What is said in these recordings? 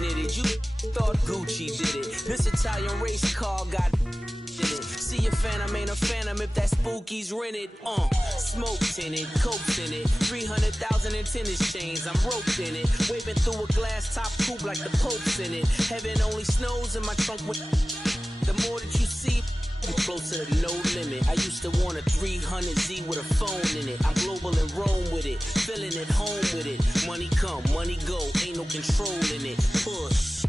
knitted. You thought Gucci did it. This Italian race car got in it. See a phantom ain't a phantom if that spooky's rented. Smokes in it, cokes in it, 300,000 in tennis chains. I'm roped in it, waving through a glass top coupe like the Pope's in it. Heaven only snows in my trunk. The more that you see, you closer to no limit. I used to want a 300Z with a phone in it. I'm global in Rome with it, feeling at home with it. Money come, money go, ain't no control in it. Push.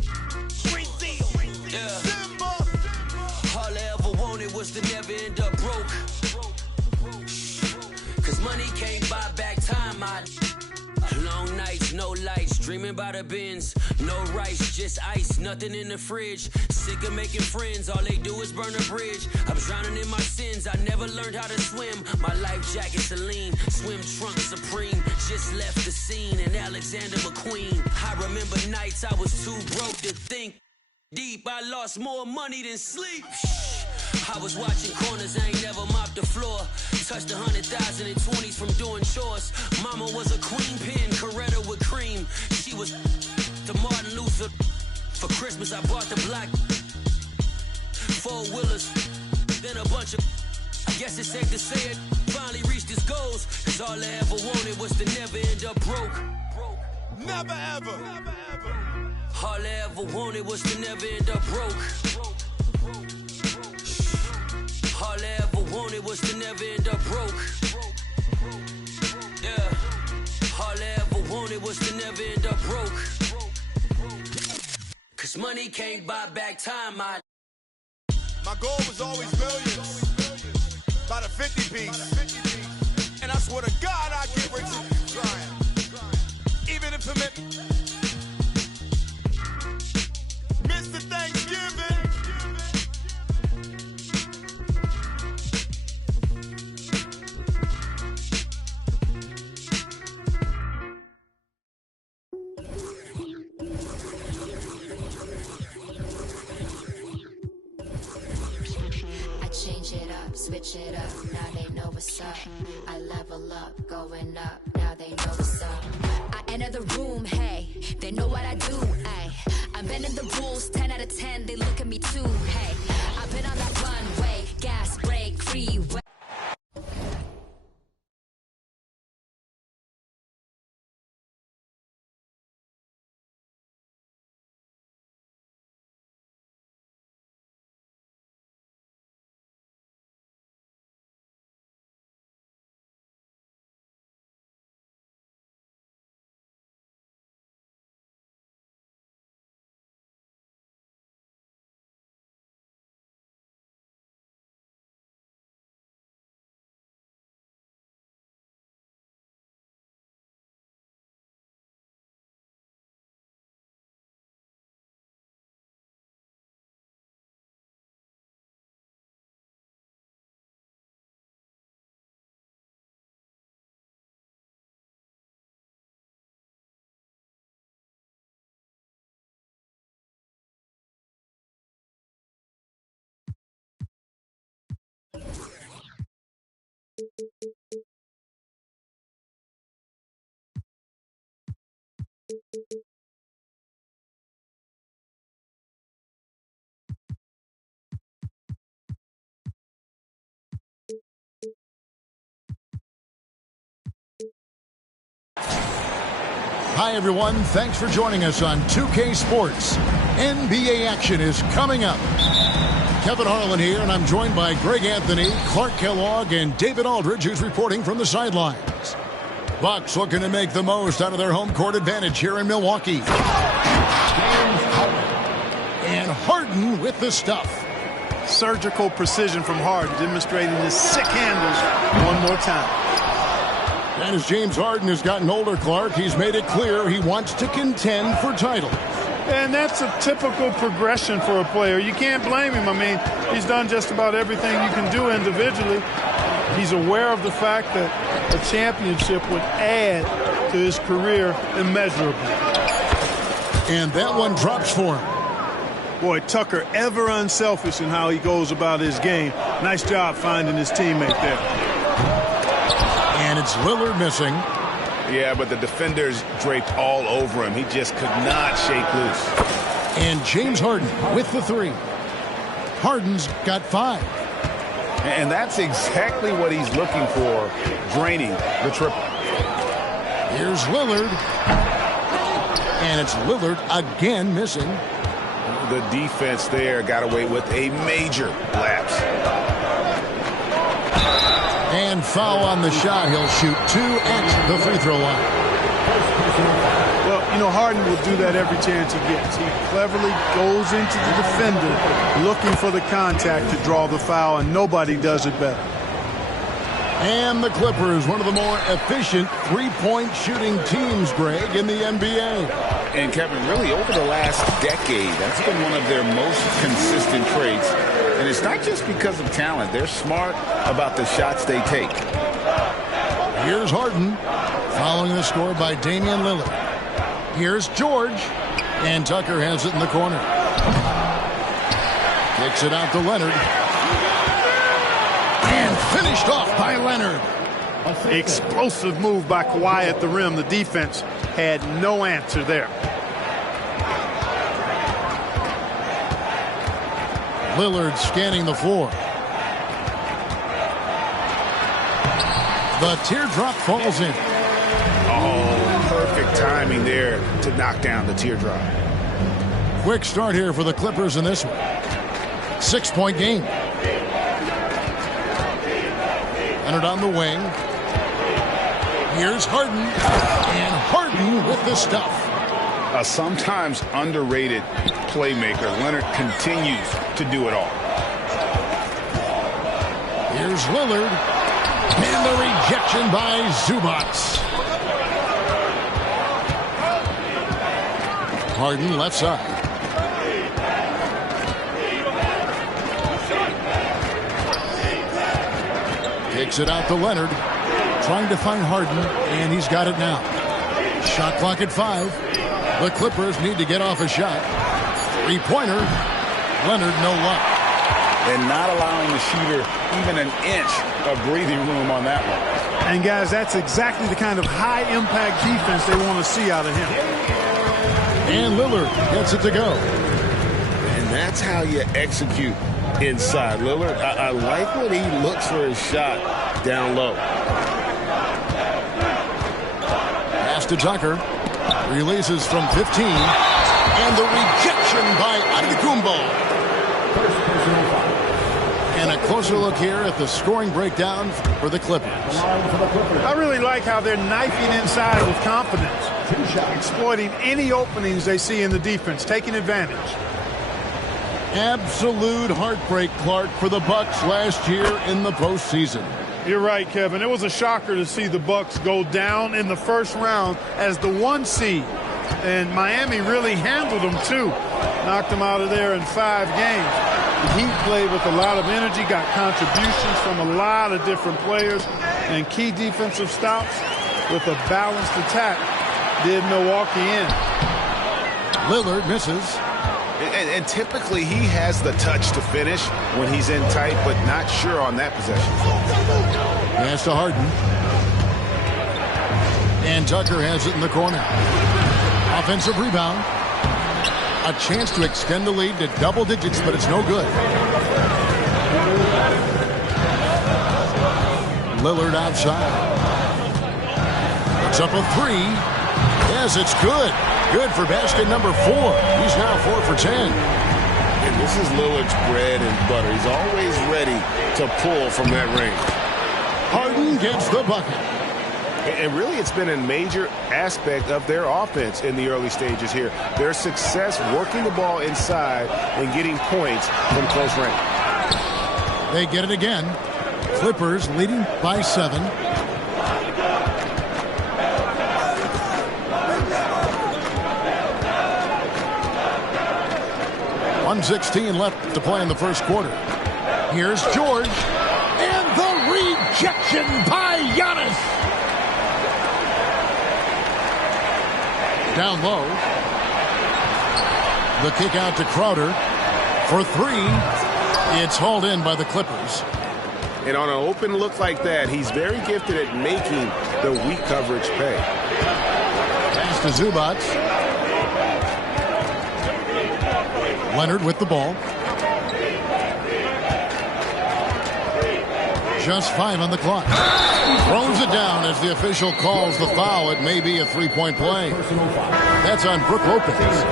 Yeah. All I ever wanted was to never end up broke. Cause money can't buy back time. Long nights, no lights, dreaming by the bins. No rice, just ice, nothing in the fridge. Sick of making friends, all they do is burn a bridge. I'm drowning in my sins, I never learned how to swim. My life jacket Celine, swim trunk Supreme. Just left the scene in Alexander McQueen. I remember nights I was too broke to think deep. I lost more money than sleep. I was watching corners, I ain't never mopped the floor. Touched 100,000 in 20s from doing chores. Mama was a queen pin, Coretta with cream. She was to Martin Luther. For Christmas I bought the black 4-wheelers. Then a bunch of, I guess it's safe to say it, finally reached his goals. Cause all I ever wanted was to never end up broke. Never ever. All I ever wanted was to never end up broke. All I ever wanted was to never end up broke. Yeah. All I ever wanted was to never end up broke. Cause money can't buy back time. My goal was always millions. By the 50 piece. And I swear to God I get rich trying. Even if it meant Mr. Thanksgiving. Switch it up, now they know what's up. I level up, going up, now they know what's up. I enter the room, hey, they know what I do, hey. I'm bending the rules, 10 out of 10, they look at me too, hey. I've been on that runway, gas, brake, freeway. Hi, everyone. Thanks for joining us on 2K Sports. NBA action is coming up. Kevin Harlan here, and I'm joined by Greg Anthony, Clark Kellogg, and David Aldridge, who's reporting from the sidelines. Bucks looking to make the most out of their home court advantage here in Milwaukee. And Harden with the stuff. Surgical precision from Harden, demonstrating his sick handles one more time. And as James Harden has gotten older, Clark, he's made it clear he wants to contend for titles. And that's a typical progression for a player. You can't blame him. I mean, he's done just about everything you can do individually. He's aware of the fact that a championship would add to his career immeasurably. And that one drops for him. Boy, Tucker, ever unselfish in how he goes about his game. Nice job finding his teammate there. And it's Lillard missing. Yeah, but the defenders draped all over him. He just could not shake loose. And James Harden with the three. Harden's got 5. And that's exactly what he's looking for, draining the triple. Here's Lillard. And it's Lillard again missing. The defense there got away with a major lapse. And foul on the shot. He'll shoot 2 at the free throw line. Well, you know, Harden will do that every chance he gets. He cleverly goes into the defender looking for the contact to draw the foul, and nobody does it better. And the Clippers, one of the more efficient three-point shooting teams, Greg, in the NBA. And, Kevin, really over the last decade, that's been one of their most consistent traits. And it's not just because of talent. They're smart about the shots they take. Here's Harden, following the score by Damian Lillard. Here's George, and Tucker has it in the corner. Kicks it out to Leonard. And finished off by Leonard. Explosive move by Kawhi at the rim. The defense had no answer there. Lillard scanning the floor. The teardrop falls in. Oh, perfect timing there to knock down the teardrop. Quick start here for the Clippers in this one. 6-point game. Leonard on the wing. Here's Harden. And Harden with the stuff. A sometimes underrated playmaker. Leonard continues to do it all. Here's Lillard. And the rejection by Zubac. Harden left side. Kicks it out to Leonard. Trying to find Harden, and he's got it now. Shot clock at 5. The Clippers need to get off a shot. Three-pointer. Leonard, no luck. And not allowing the shooter even an inch of breathing room on that one. And, guys, that's exactly the kind of high-impact defense they want to see out of him. And Lillard gets it to go. And that's how you execute inside. Lillard, I like when he looks for his shot down low. Pass to Tucker. Releases from 15. And the rejection by Antetokounmpo. And a closer look here at the scoring breakdown for the Clippers. I really like how they're knifing inside with confidence, exploiting any openings they see in the defense, taking advantage. Absolute heartbreak, Clark, for the Bucks last year in the postseason. You're right, Kevin. It was a shocker to see the Bucks go down in the first round as the 1 seed. And Miami really handled them, too. Knocked them out of there in 5 games. The Heat played with a lot of energy, got contributions from a lot of different players, and key defensive stops with a balanced attack did Milwaukee in. Lillard misses. And typically he has the touch to finish when he's in tight, but not sure on that possession. Pass to Harden. And Tucker has it in the corner. Offensive rebound. A chance to extend the lead to double digits, but it's no good. Lillard outside. It's up a 3. Yes, it's good. Good for basket number 4. He's now 4 for 10. And this is Lillard's bread and butter. He's always ready to pull from that range. Harden gets the bucket. And really, it's been a major aspect of their offense in the early stages here. Their success working the ball inside and getting points from close range. They get it again. Clippers leading by 7. .116 left to play in the first quarter. Here's George. And the rejection by Giannis. Down low. The kick out to Crowder for 3. It's hauled in by the Clippers. And on an open look like that, he's very gifted at making the weak coverage pay. to Zubac. Leonard with the ball. Just 5 on the clock. Throws it down as the official calls the foul. It may be a three-point play. That's on Brook Lopez.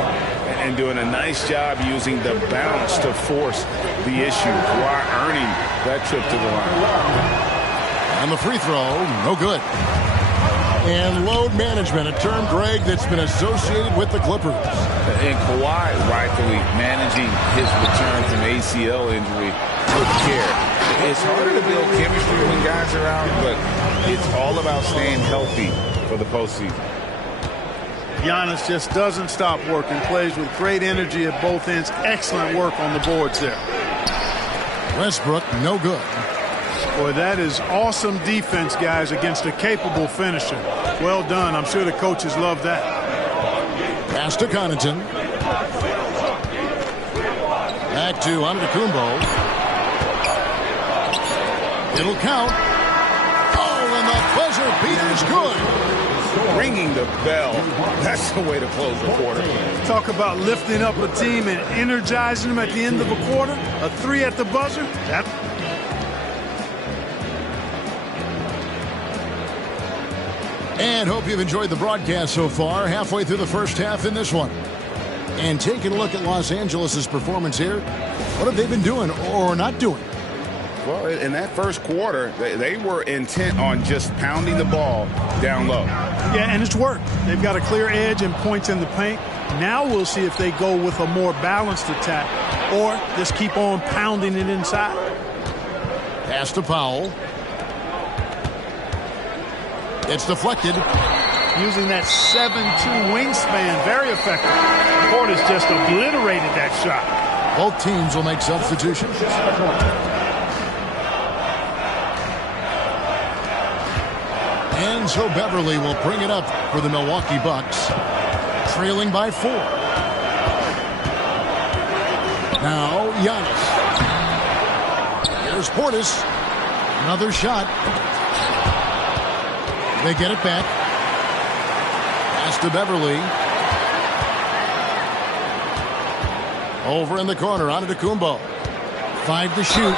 And doing a nice job using the bounce to force the issue while earning that trip to the line. And the free throw, no good. And load management, a term, Greg, that's been associated with the Clippers. And Kawhi rightfully managing his return from ACL injury with care. It's harder to build chemistry when guys are out, but it's all about staying healthy for the postseason. Giannis just doesn't stop working, plays with great energy at both ends. Excellent work on the boards there. Westbrook, no good. Boy, that is awesome defense, guys, against a capable finisher. Well done. I'm sure the coaches love that. Pass to Connaughton. Back to Antetokounmpo. It'll count. Oh, and the buzzer beater's good. Ringing the bell. That's the way to close the quarter. Talk about lifting up a team and energizing them at the end of a quarter. A 3 at the buzzer. And hope you've enjoyed the broadcast so far. Halfway through the first half in this one. And taking a look at Los Angeles' performance here. What have they been doing or not doing? Well, in that first quarter, they were intent on just pounding the ball down low. Yeah, and it's worked. They've got a clear edge and points in the paint. Now we'll see if they go with a more balanced attack or just keep on pounding it inside. Pass to Powell. It's deflected. Using that 7'2" wingspan, very effective. Portis just obliterated that shot. Both teams will make substitutions. And so Beverly will bring it up for the Milwaukee Bucks, trailing by 4. Now Giannis. Here's Portis. Another shot. They get it back. Pass to Beverly. Over in the corner, Antetokounmpo. 5 to shoot.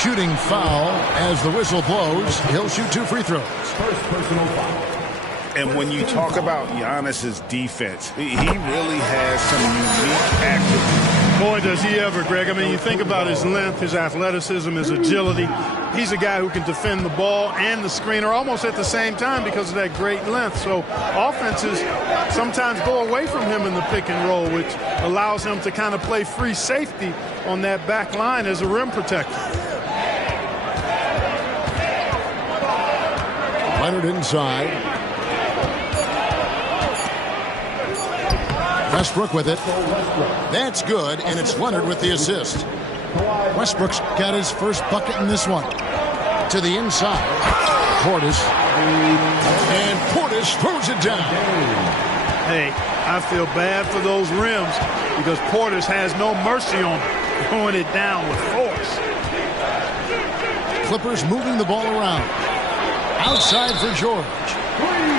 Shooting foul as the whistle blows. He'll shoot 2 free throws. First personal foul. And when you talk about Giannis's defense, he really has some unique attributes. Boy, does he ever, Greg. I mean, you think about his length, his athleticism, his agility. He's a guy who can defend the ball and the screener almost at the same time because of that great length. So offenses sometimes go away from him in the pick and roll, which allows him to kind of play free safety on that back line as a rim protector. Leonard inside. Westbrook with it. That's good, and it's Leonard with the assist. Westbrook's got his first bucket in this one. To the inside. Portis. And Portis throws it down. Hey, I feel bad for those rims because Portis has no mercy on him, throwing it down with force. Clippers moving the ball around. Outside for George.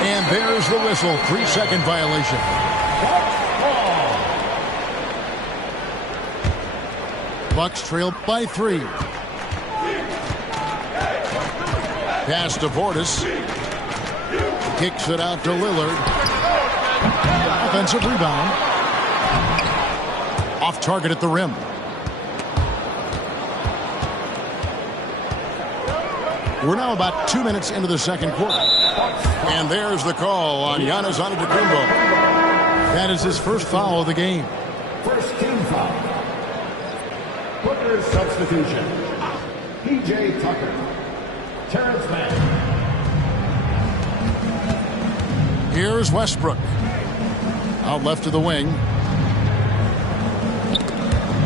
And there's the whistle. 3-second violation. Bucks trail by 3. Pass to Portis. Kicks it out to Lillard. Offensive rebound. Off target at the rim. We're now about 2 minutes into the second quarter. And there's the call on Giannis Antetokounmpo. That is his first foul of the game. First team foul. Clippers substitution. P.J. Tucker. Terrence Mann. Here's Westbrook. Out left to the wing.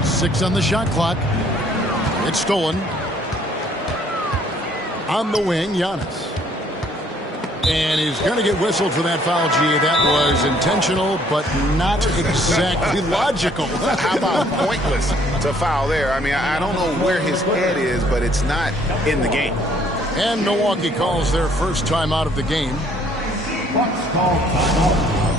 6 on the shot clock. It's stolen. On the wing, Giannis. And he's going to get whistled for that foul, G. That was intentional, but not exactly logical. How about pointless to foul there? I mean, I don't know where his head is, but it's not in the game. And Milwaukee calls their first time out of the game. Bucks call timeout.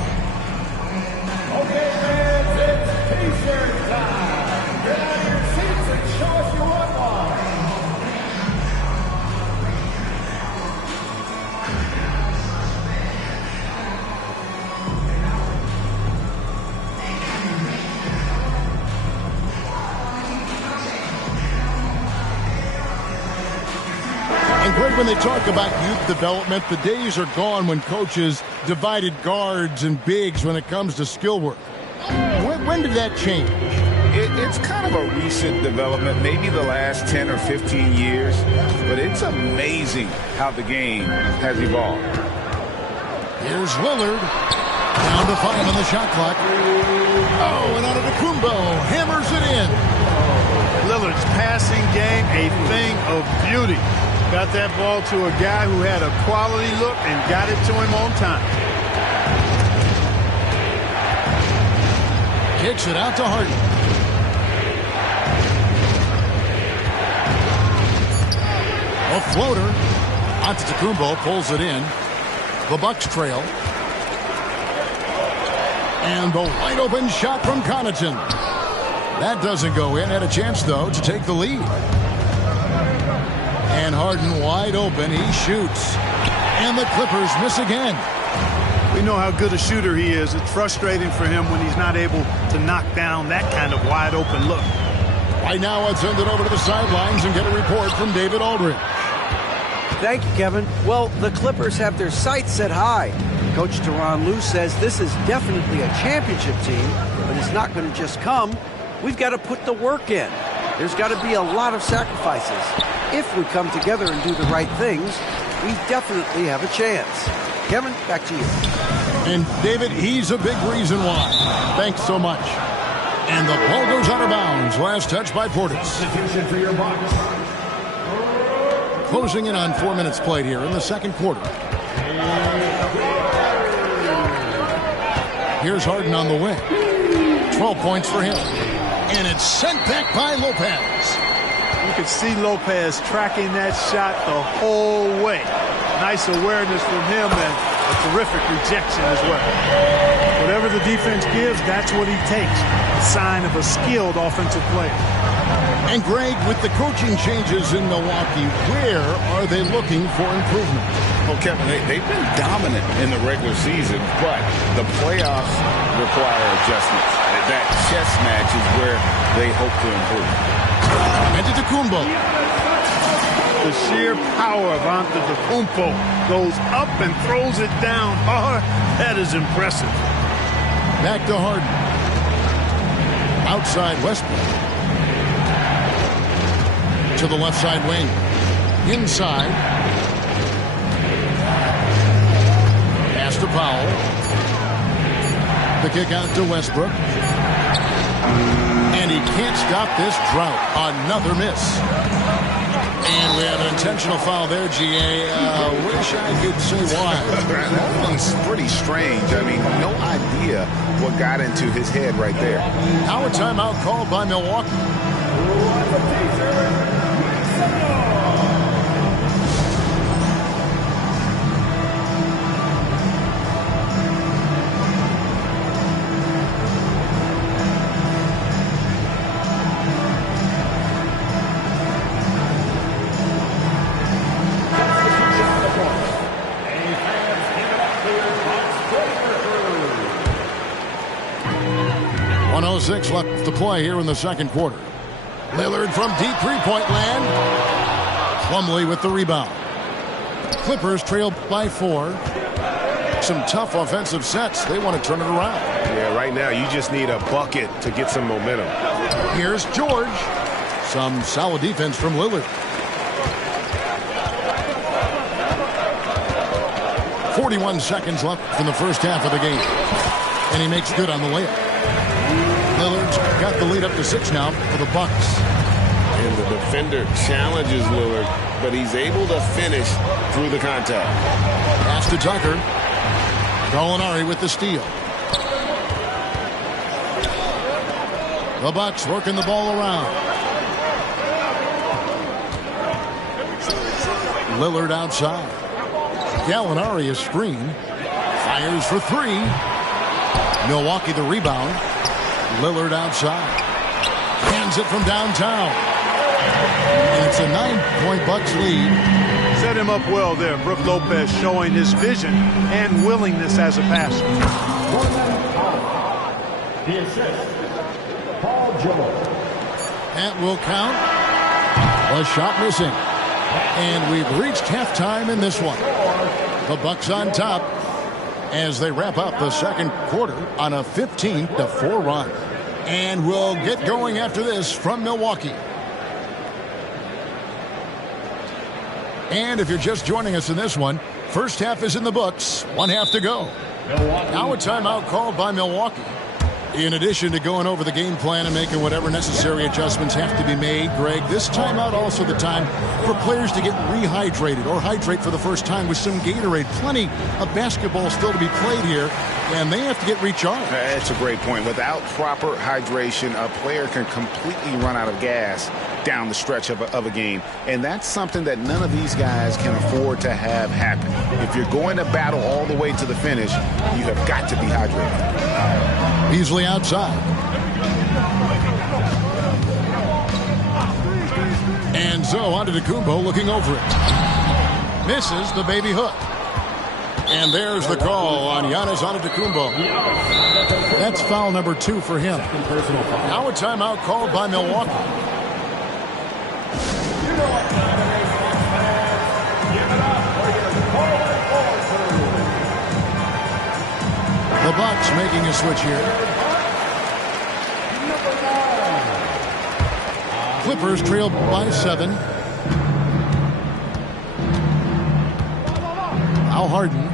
Greg, when they talk about youth development, the days are gone when coaches divided guards and bigs when it comes to skill work. When did that change? It's kind of a recent development, maybe the last 10 or 15 years, but it's amazing how the game has evolved. Here's Lillard. Down to 5 on the shot clock. Oh, and Antetokounmpo hammers it in. Lillard's passing game, a thing of beauty. Got that ball to a guy who had a quality look and got it to him on time. Kicks it out to Harden. A floater. Antetokounmpo pulls it in. The Bucks trail. And the wide open shot from Connaughton. That doesn't go in. Had a chance, though, to take the lead. And Harden wide open. He shoots. And the Clippers miss again. We know how good a shooter he is. It's frustrating for him when he's not able to knock down that kind of wide open look. Right now, let's send it over to the sidelines and get a report from David Aldridge. Thank you, Kevin. Well, the Clippers have their sights set high. Coach Tyronn Lue says this is definitely a championship team, but it's not going to just come. We've got to put the work in. There's got to be a lot of sacrifices. If we come together and do the right things, we definitely have a chance. Kevin, back to you. And David, he's a big reason why. Thanks so much. And the ball goes out of bounds. Last touch by Portis. Closing in on 4 minutes played here in the second quarter. Here's Harden on the wing. 12 points for him. And it's sent back by Lopez. You could see Lopez tracking that shot the whole way. Nice awareness from him and a terrific rejection as well. Whatever the defense gives, that's what he takes. A sign of a skilled offensive player. And Greg, with the coaching changes in Milwaukee, where are they looking for improvement? Well, Kevin, they've been dominant in the regular season, but the playoffs require adjustments. That chess match is where they hope to improve. Antetokounmpo. The sheer power of Antetokounmpo goes up and throws it down hard. That is impressive. Back to Harden. Outside Westbrook. To the left side wing. Inside. Pass to Powell. The kick out to Westbrook. And he can't stop this drought. Another miss. And we have an intentional foul there, GA. Wish I could say why. That one's pretty strange. I mean, no idea what got into his head right there. Now a timeout called by Milwaukee. 1:06 left to play here in the second quarter. Lillard from deep three-point land. Plumlee with the rebound. Clippers trail by 4. Some tough offensive sets. They want to turn it around. Yeah, right now you just need a bucket to get some momentum. Here's George. Some solid defense from Lillard. 41 seconds left in the first half of the game. And he makes good on the layup. Lillard's got the lead up to 6 now for the Bucks. And the defender challenges Lillard, but he's able to finish through the contact. Pass to Tucker. Gallinari with the steal. The Bucks working the ball around. Lillard outside. Gallinari a screen. Fires for 3. Milwaukee the rebound. Lillard outside. Hands it from downtown. And it's a 9-point Bucks lead. Set him up well there. Brook Lopez showing his vision and willingness as a passer. The assist, Paul George. That will count. A shot missing. And we've reached halftime in this one. The Bucks on top as they wrap up the second quarter on a 15-4 run. And we'll get going after this from Milwaukee. And if you're just joining us in this one, first half is in the books. 1 half to go. Now a timeout called by Milwaukee. In addition to going over the game plan and making whatever necessary adjustments have to be made, Greg, this timeout also the time for players to get rehydrated or hydrate for the first time with some Gatorade. Plenty of basketball still to be played here, and they have to get recharged. That's a great point. Without proper hydration, a player can completely run out of gas down the stretch of a game. And that's something that none of these guys can afford to have happen. If you're going to battle all the way to the finish, you have got to be hydrated. Beasley outside. And so Antetokounmpo looking over it. Misses the baby hook. And there's the call on Giannis Antetokounmpo. That's foul number 2 for him. Now a timeout called by Milwaukee. The Bucks making a switch here. Clippers trail by 7. Now Harden.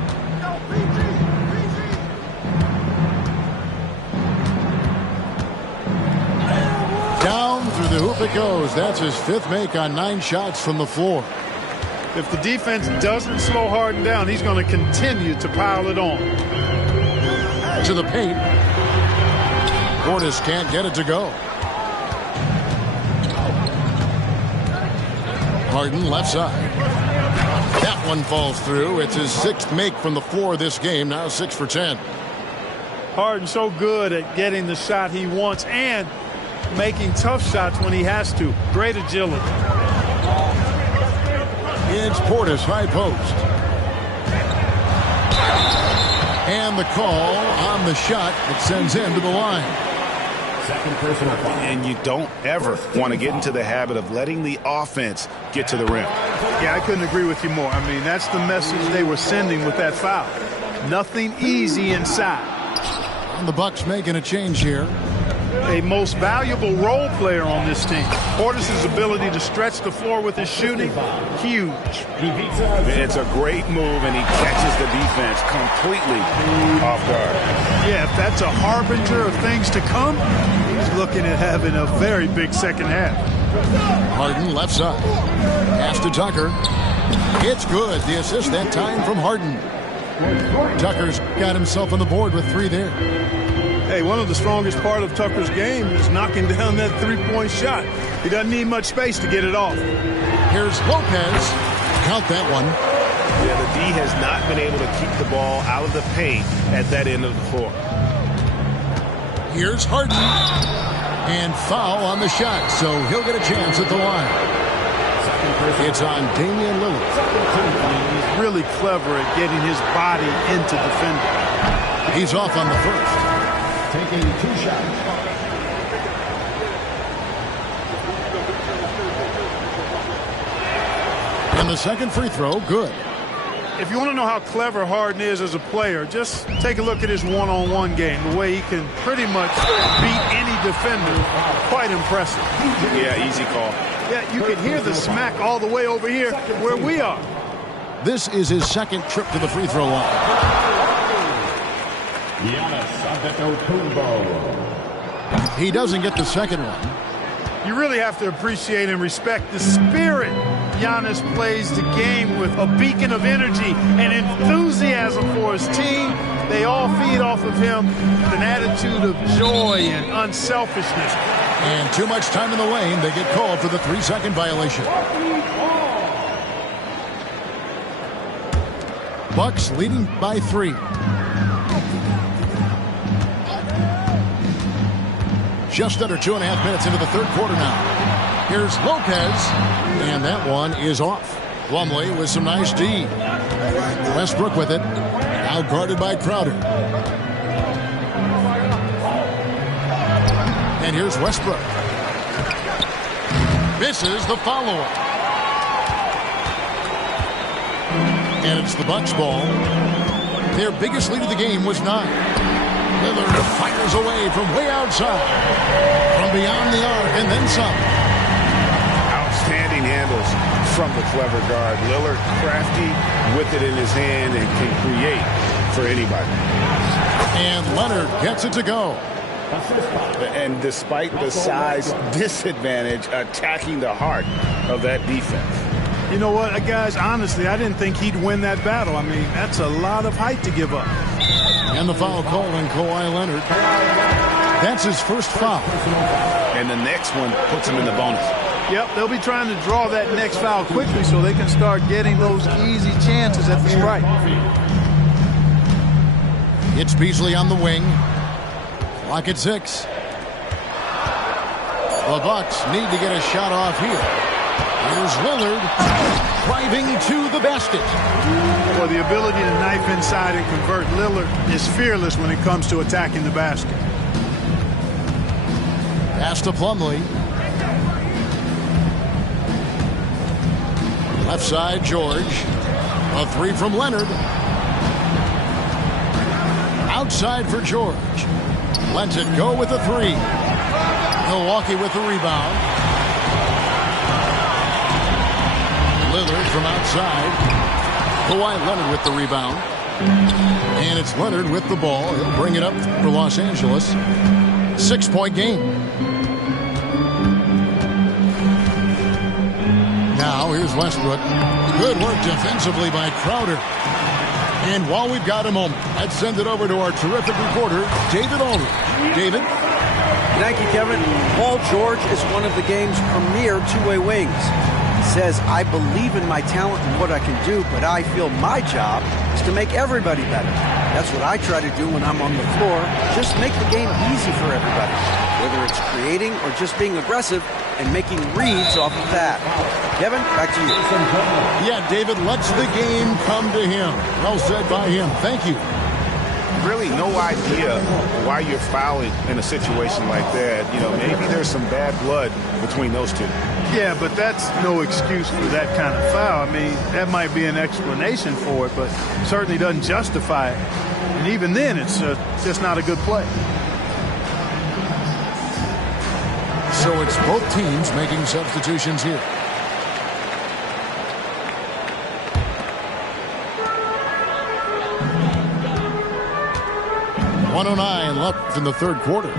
Down through the hoop it goes. That's his 5th make on 9 shots from the floor. If the defense doesn't slow Harden down, he's going to continue to pile it on. To the paint. Portis can't get it to go. Harden left side. That one falls through. It's his 6th make from the floor this game. Now 6 for 10. Harden so good at getting the shot he wants and making tough shots when he has to. Great agility. It's Portis, high post. And the call on the shot that sends him to the line. Second personal foul. And you don't ever want to get into the habit of letting the offense get to the rim. Yeah, I couldn't agree with you more. I mean, that's the message they were sending with that foul. Nothing easy inside. And the Bucks making a change here. A most valuable role player on this team. Portis' ability to stretch the floor with his shooting, huge. It's a great move, and he catches the defense completely off guard. Yeah, if that's a harbinger of things to come, he's looking at having a very big second half. Harden left side. Pass to Tucker. It's good. The assist that time from Harden. Tucker's got himself on the board with 3 there. Hey, one of the strongest part of Tucker's game is knocking down that 3-point shot. He doesn't need much space to get it off. Here's Lopez. Count that one. Yeah, the D has not been able to keep the ball out of the paint at that end of the floor. Here's Harden. And foul on the shot, so he'll get a chance at the line. It's on Damian Lillard. He's really clever at getting his body into defending. He's off on the first. Taking 2 shots. And the second free throw, good. If you want to know how clever Harden is as a player, just take a look at his one-on-one game. The way he can pretty much beat any defender. Quite impressive. Yeah, easy call. Yeah, you can hear the smack all the way over here where we are. This is his second trip to the free throw line. He doesn't get the second one. You really have to appreciate and respect the spirit Giannis plays the game with. A beacon of energy and enthusiasm for his team. They all feed off of him with an attitude of joy and unselfishness. And too much time in the lane. They get called for the 3-second violation. Bucks leading by 3. Just under 2.5 minutes into the third quarter now. Here's Lopez, and that one is off. Plumlee with some nice D. Westbrook with it. Now guarded by Crowder. And here's Westbrook. Misses the follow-up. And it's the Bucks ball. Their biggest lead of the game was 9. Lillard fires away from way outside. From beyond the arc and then some. Outstanding handles from the clever guard. Lillard crafty with it in his hand and can create for anybody. And Leonard gets it to go. And despite the size disadvantage, attacking the heart of that defense. You know what, guys, honestly, I didn't think he'd win that battle. I mean, that's a lot of height to give up. And the foul called on Kawhi Leonard. That's his first foul. And the next one puts him in the bonus. Yep, they'll be trying to draw that next foul quickly so they can start getting those easy chances at the stripe. It's Beasley on the wing. Clock at 6. The Bucks need to get a shot off here. Here's Lillard driving to the basket. Well, the ability to knife inside and convert. Lillard is fearless when it comes to attacking the basket. Pass to Plumlee. Left side, George. A 3 from Leonard. Outside for George. Lets it go with a 3. Milwaukee with the rebound. Lillard from outside. Kawhi Leonard with the rebound. And it's Leonard with the ball. He'll bring it up for Los Angeles. 6-point game. Now here's Westbrook. Good work defensively by Crowder. And while we've got a moment, let's send it over to our terrific reporter, David Aldridge. David? Thank you, Kevin. Paul George is one of the game's premier two-way wings. Says, I believe in my talent and what I can do, but I feel my job is to make everybody better. That's what I try to do when I'm on the floor. Just make the game easy for everybody. Whether it's creating or just being aggressive and making reads off of that. Kevin, back to you. Yeah, David lets the game come to him. Well said by him. Thank you. Really no idea why you're fouling in a situation like that. You know, maybe there's some bad blood between those two. Yeah, but that's no excuse for that kind of foul. I mean, that might be an explanation for it, but certainly doesn't justify it. And even then, it's just not a good play. So it's both teams making substitutions here. .109 left in the third quarter.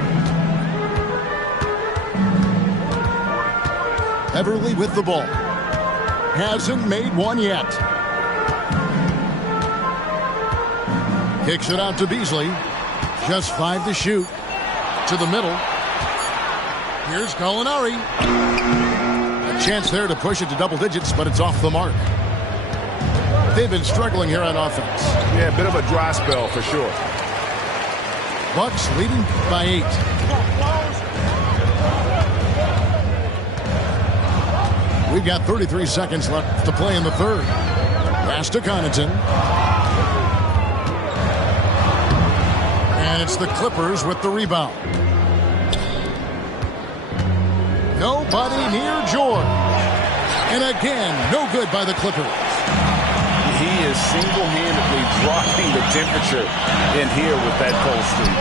Everly with the ball. Hasn't made one yet. Kicks it out to Beasley. Just 5 to shoot. To the middle. Here's Gallinari. A chance there to push it to double digits, but it's off the mark. They've been struggling here on offense. Yeah, a bit of a dry spell for sure. Bucks leading by 8. We've got 33 seconds left to play in the third. Pass to Connaughton. And it's the Clippers with the rebound. Nobody near George. And again, no good by the Clippers. He is single-handedly dropping the temperature in here with that cold streak.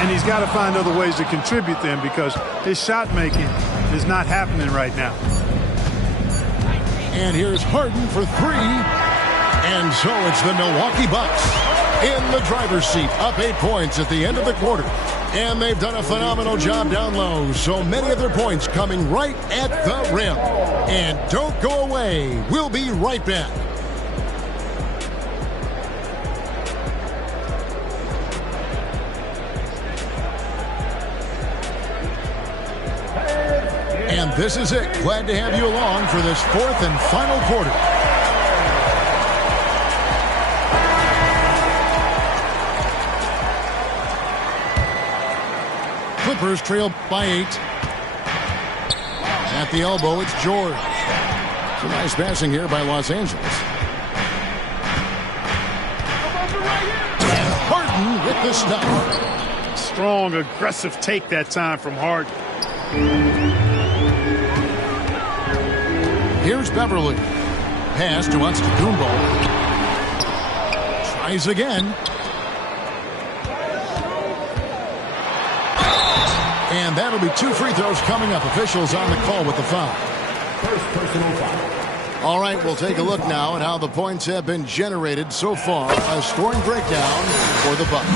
And he's got to find other ways to contribute then because his shot making is not happening right now. And here's Harden for 3. And so it's the Milwaukee Bucks in the driver's seat, up 8 points at the end of the quarter. And they've done a phenomenal job down low. So many of their points coming right at the rim. And don't go away. We'll be right back. And this is it. Glad to have you along for this fourth and final quarter. Clippers trail by 8. At the elbow, it's George. Some nice passing here by Los Angeles. And Harden with the stuff. Strong, aggressive take that time from Harden. Here's Beverly. Pass to Antetokounmpo. Tries again. And that'll be 2 free throws coming up. Officials on the call with the foul. First personal foul. All right, we'll take a look now at how the points have been generated so far. A scoring breakdown for the Bucks.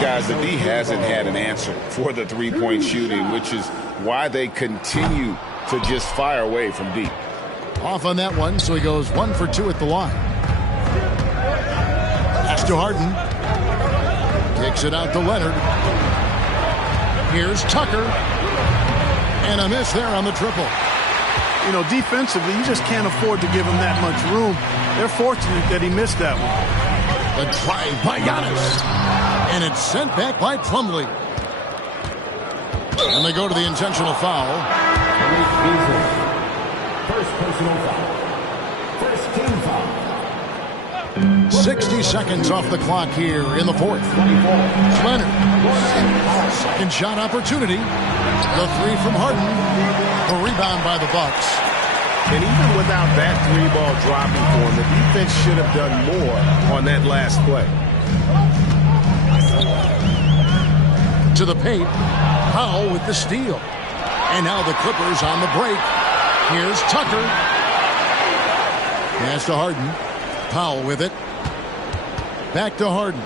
Guys, the D hasn't had an answer for the three-point shooting, which is why they continue to just fire away from deep. Off on that one, so he goes 1 for 2 at the line. Pass to Harden. Kicks it out to Leonard. Here's Tucker. And a miss there on the triple. You know, defensively, you just can't afford to give him that much room. They're fortunate that he missed that one. The drive by Giannis. And it's sent back by Plumlee. And they go to the intentional foul. First personal foul. First team foul. 60 seconds off the clock here in the fourth. Leonard. Second shot opportunity. The 3 from Harden. A rebound by the Bucks. And even without that 3-ball dropping for him, the defense should have done more on that last play. To the paint. Powell with the steal. And now the Clippers on the break. Here's Tucker. Pass to Harden. Powell with it. Back to Harden.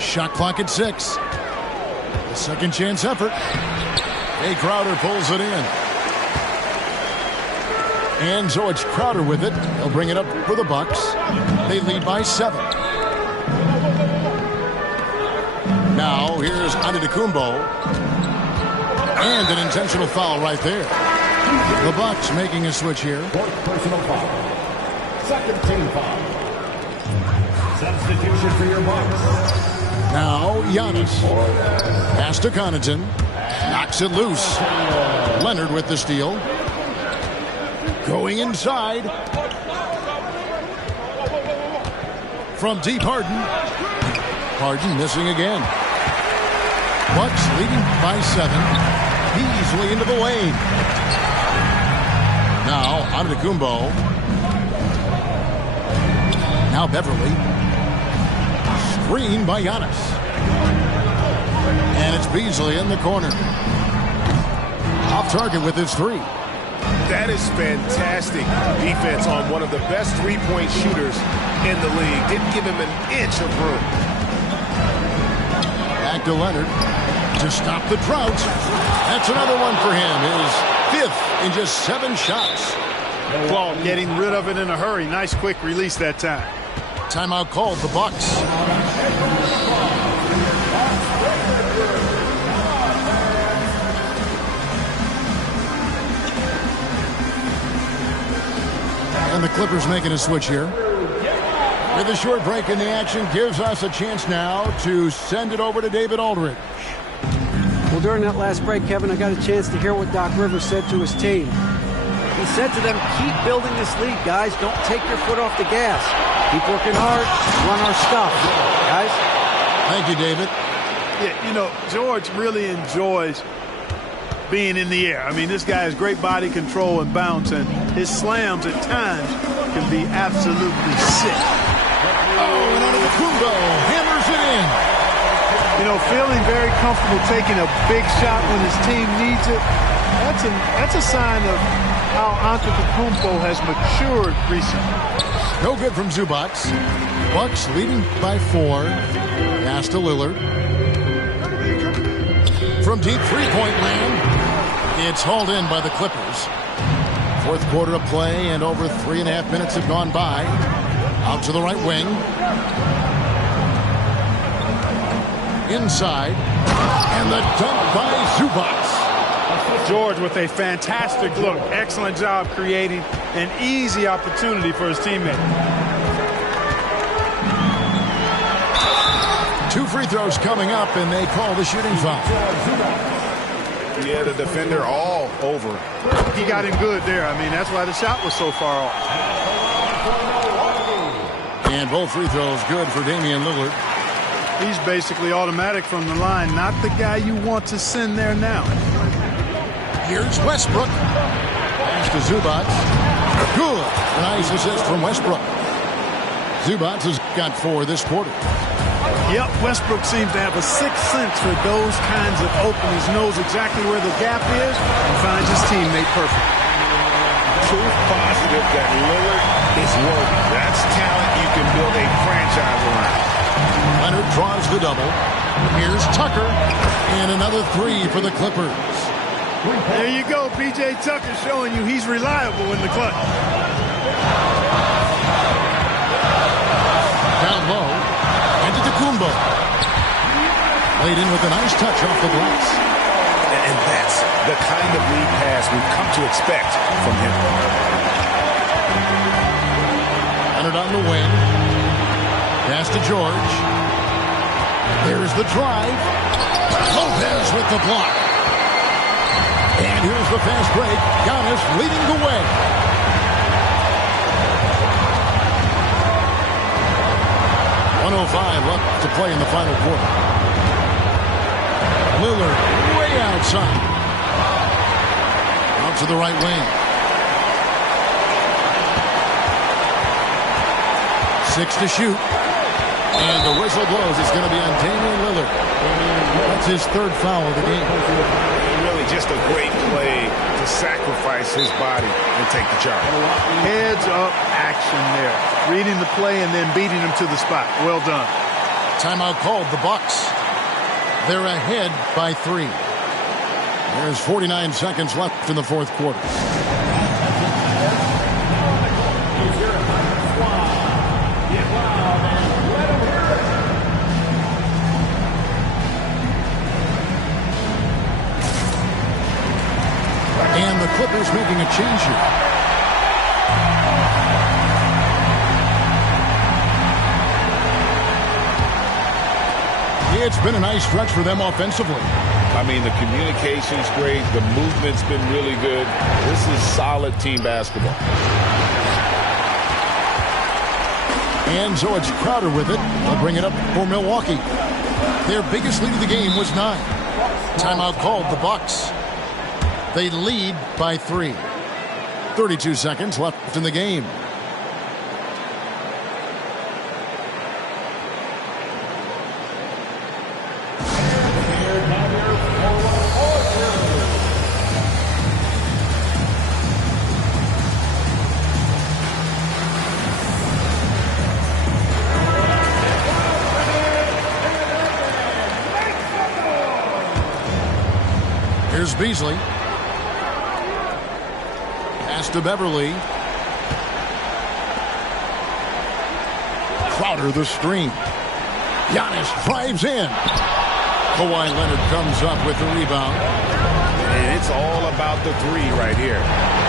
Shot clock at 6. The second chance effort. Jay Crowder pulls it in. And so it's Crowder with it. He'll bring it up for the Bucks. They lead by 7. Now here's Antetokounmpo. And an intentional foul right there. The Bucks making a switch here. Fourth personal foul. Second team foul. Substitution for your Bucks. Now Giannis. Pass to Connaughton. Knocks it loose. Leonard with the steal. Going inside. From deep, Harden. Harden missing again. Bucks leading by 7. Easily into the lane. Now Antetokounmpo. Now Beverly. Screen by Giannis. And it's Beasley in the corner. Off target with his 3. That is fantastic defense on one of the best three-point shooters in the league. Didn't give him an inch of room. Back to Leonard to stop the drought. That's another one for him. His 5th in just 7 shots. Ball getting rid of it in a hurry. Nice quick release that time. Timeout called the Bucks. And the Clippers making a switch here. With a short break in the action, gives us a chance now to send it over to David Aldridge. Well, during that last break, Kevin, I got a chance to hear what Doc Rivers said to his team. He said to them, keep building this lead, guys. Don't take your foot off the gas. Keep working hard. Run our stuff, guys. Thank you, David. Yeah, you know, George really enjoys being in the air. I mean, this guy has great body control and bounce, and his slams at times can be absolutely sick. Oh, and Antetokounmpo hammers it in. You know, feeling very comfortable taking a big shot when his team needs it. That's a sign of how Antetokounmpo has matured recently. No good from Zubac. Bucks leading by 4. Pass to Lillard. From deep three-point land, it's hauled in by the Clippers. Fourth quarter of play, and over 3.5 minutes have gone by. Out to the right wing. Inside. And the dunk by Zubac. George with a fantastic look. Excellent job creating an easy opportunity for his teammate. 2 free throws coming up, and they call the shooting foul. Yeah, the defender all over. He got him good there. I mean, that's why the shot was so far off. And both free throws good for Damian Lillard. He's basically automatic from the line. Not the guy you want to send there now. Here's Westbrook. Pass to Zubac. Good. Nice assist from Westbrook. Zubac has got 4 this quarter. Yep, Westbrook seems to have a sixth sense for those kinds of openings. Knows exactly where the gap is and finds his teammate perfect. Proof positive that Lillard is worthy. That's talent you can build a franchise around. Leonard draws the double. Here's Tucker. And another 3 for the Clippers. There you go, P.J. Tucker showing you he's reliable in the clutch. Down low. Kumbo. Laid in with a nice touch off the glass. And that's the kind of lead pass we've come to expect from him. Leonard on the wing. Pass to George. There's the drive. Lopez with the block. And here's the fast break. Giannis leading the way. .05 left to play in the final quarter. Lillard way outside. Out to the right wing. 6 to shoot. And the whistle blows. It's going to be on Damian Lillard. That's his 3rd foul of the game. Really just a great play to sacrifice his body and take the charge. Heads up action there. Reading the play and then beating him to the spot. Well done. Timeout called. The Bucks. They're ahead by 3. There's 49 seconds left in the 4th quarter. And the Clippers making a change here. It's been a nice stretch for them offensively. I mean, the communication's great. The movement's been really good. This is solid team basketball. And so it's Crowder with it. They'll bring it up for Milwaukee. Their biggest lead of the game was 9. Timeout called. The Bucks. They lead by 3. 32 seconds left in the game. Here's Beasley. Pass to Beverly. Crowder the screen. Giannis drives in. Kawhi Leonard comes up with the rebound. And it's all about the 3 right here.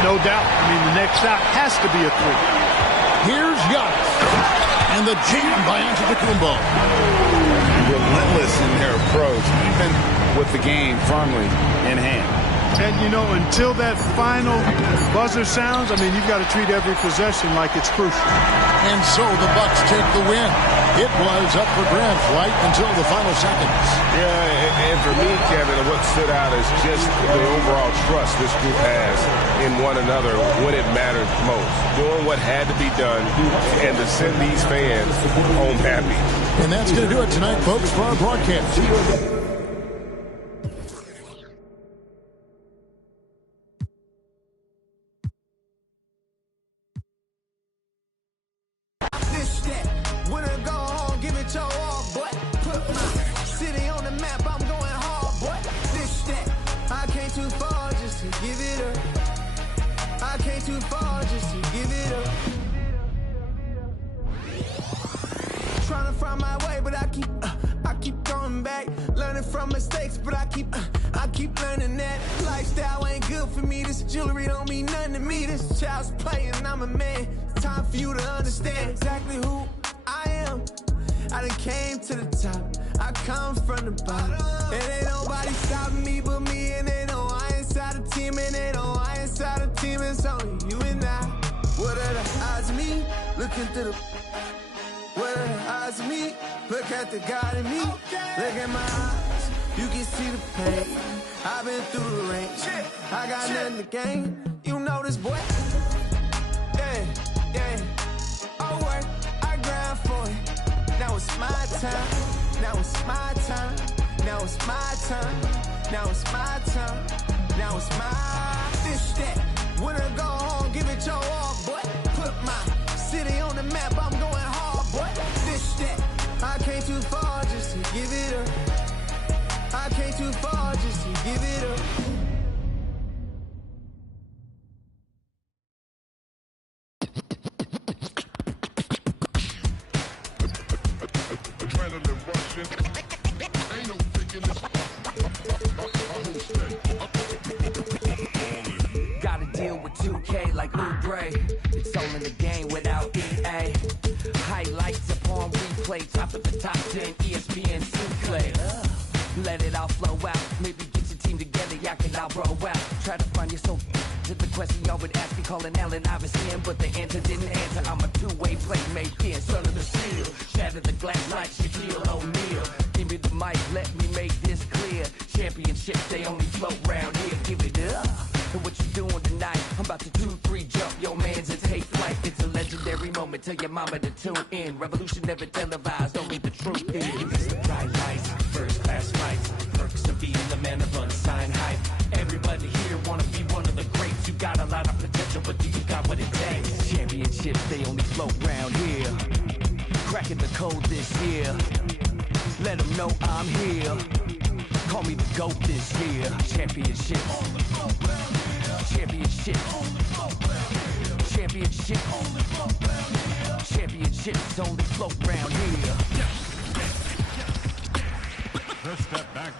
No doubt. I mean, the next shot has to be a 3. Here's Giannis. And the jam by Antetokounmpo. Relentless in their approach, even with the game firmly in hand. And, you know, until that final buzzer sounds, I mean, you've got to treat every possession like it's crucial. And so the Bucks take the win. It was up for grabs right until the final seconds. Yeah, and for me, Kevin, what stood out is just the overall trust this group has in one another when it matters most. Doing what had to be done and to send these fans home happy. And that's going to do it tonight, folks, for our broadcast. Jewelry don't mean nothing to me. This child's playing. I'm a man. It's time for you to understand exactly who I am. am. I done came to the top. I come from the bottom. And ain't nobody stopping me but me. And they know I inside the team. And they know I inside the team. It's only you and I. What are the odds of me? Looking through the... What are the odds of me? Look at the God in me. Look at my eyes. You can see the pain. I've been through the rain. I got nothing to gain. You know this, boy. Yeah, yeah. Oh, work. I grind for it. Now it's my time. Now it's my time. Now it's my time. Now it's my time. Now it's my this that. When I go home, give it your all, boy. Put my city on the map. I'm going hard, boy. This that. I came too far just to give it up. I came too far just to give it up. Gotta deal with 2K like Oubre. It's all in the game without EA. Highlights upon replay, top of the top 10, ESPN Sinclair. Let it all flow out. Maybe get your team together, y'all can all roll out. Try to find your soul. To the question y'all would ask me, calling Allen Iverson, but the answer didn't answer. I'm a two-way playmate, yeah, son of the seal. Shatter the glass like Shaquille O'Neal. Give me the mic, let me make this clear. Championships, they only float round here. Give it up. And what you doing tonight? I'm about to 2-3 jump your mans and take flight. It's a legendary moment. Tell your mama to tune in. Revolution never televised, only the truth is. It's the bright lights, first class flights, perks of being the man of unsigned hype. Everybody here wanna be one of the greats. You got a lot of potential, but do you got what it takes? Championships, they only float round here. Cracking the code this year. Let them know I'm here. Call me the GOAT this year. Championships. Championships. Championships. Championships only float round here. First step back.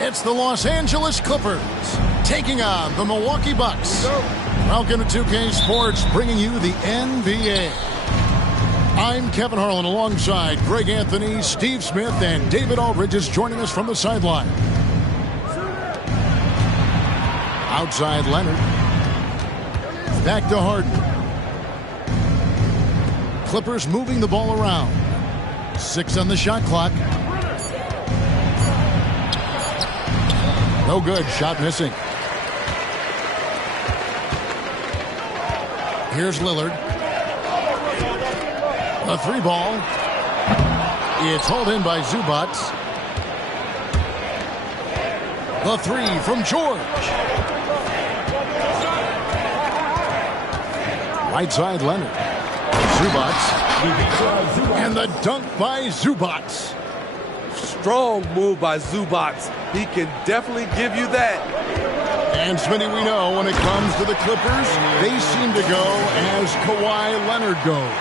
It's the Los Angeles Clippers taking on the Milwaukee Bucks. Welcome to 2K Sports, bringing you the NBA. I'm Kevin Harlan alongside Greg Anthony, Steve Smith, and David Aldridge is joining us from the sideline. Outside Leonard. Back to Harden. Clippers moving the ball around. 6 on the shot clock. No good. Shot missing. Here's Lillard. A 3 ball. It's hauled in by Zubac. The 3 from George. Right side Leonard. Zubac. And the dunk by Zubac. Strong move by Zubac. He can definitely give you that. And Smitty, we know when it comes to the Clippers, they seem to go as Kawhi Leonard goes.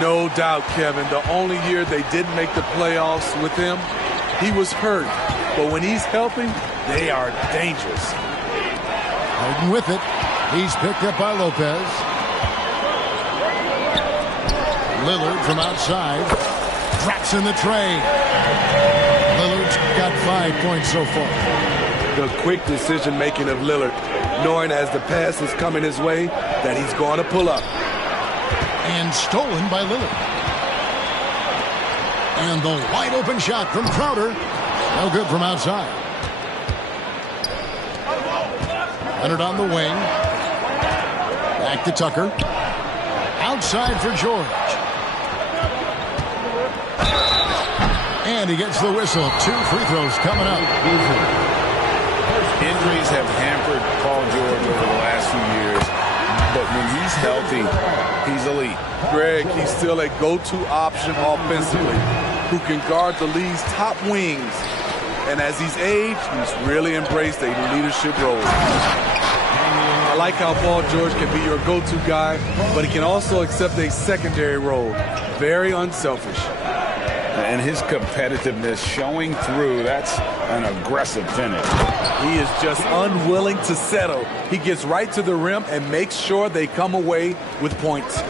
No doubt, Kevin. The only year they didn't make the playoffs with him, he was hurt. But when he's healthy, they are dangerous. Harden with it. He's picked up by Lopez. Lillard from outside. Drops in the tray. Lillard's got 5 points so far. The quick decision-making of Lillard, knowing as the pass is coming his way that he's going to pull up. And stolen by Lillard. And the wide-open shot from Crowder. No good from outside. Leonard on the wing. Back to Tucker. Outside for George. And he gets the whistle. 2 free throws coming up. Injuries have hampered Paul George over the last few years, but when he's healthy, he's elite. Greg, he's still a go-to option offensively, who can guard the league's top wings. And as he's aged, he's really embraced a leadership role. I like how Paul George can be your go-to guy, but he can also accept a secondary role. Very unselfish. And his competitiveness showing through. That's an aggressive finish. He is just unwilling to settle. He gets right to the rim and makes sure they come away with points.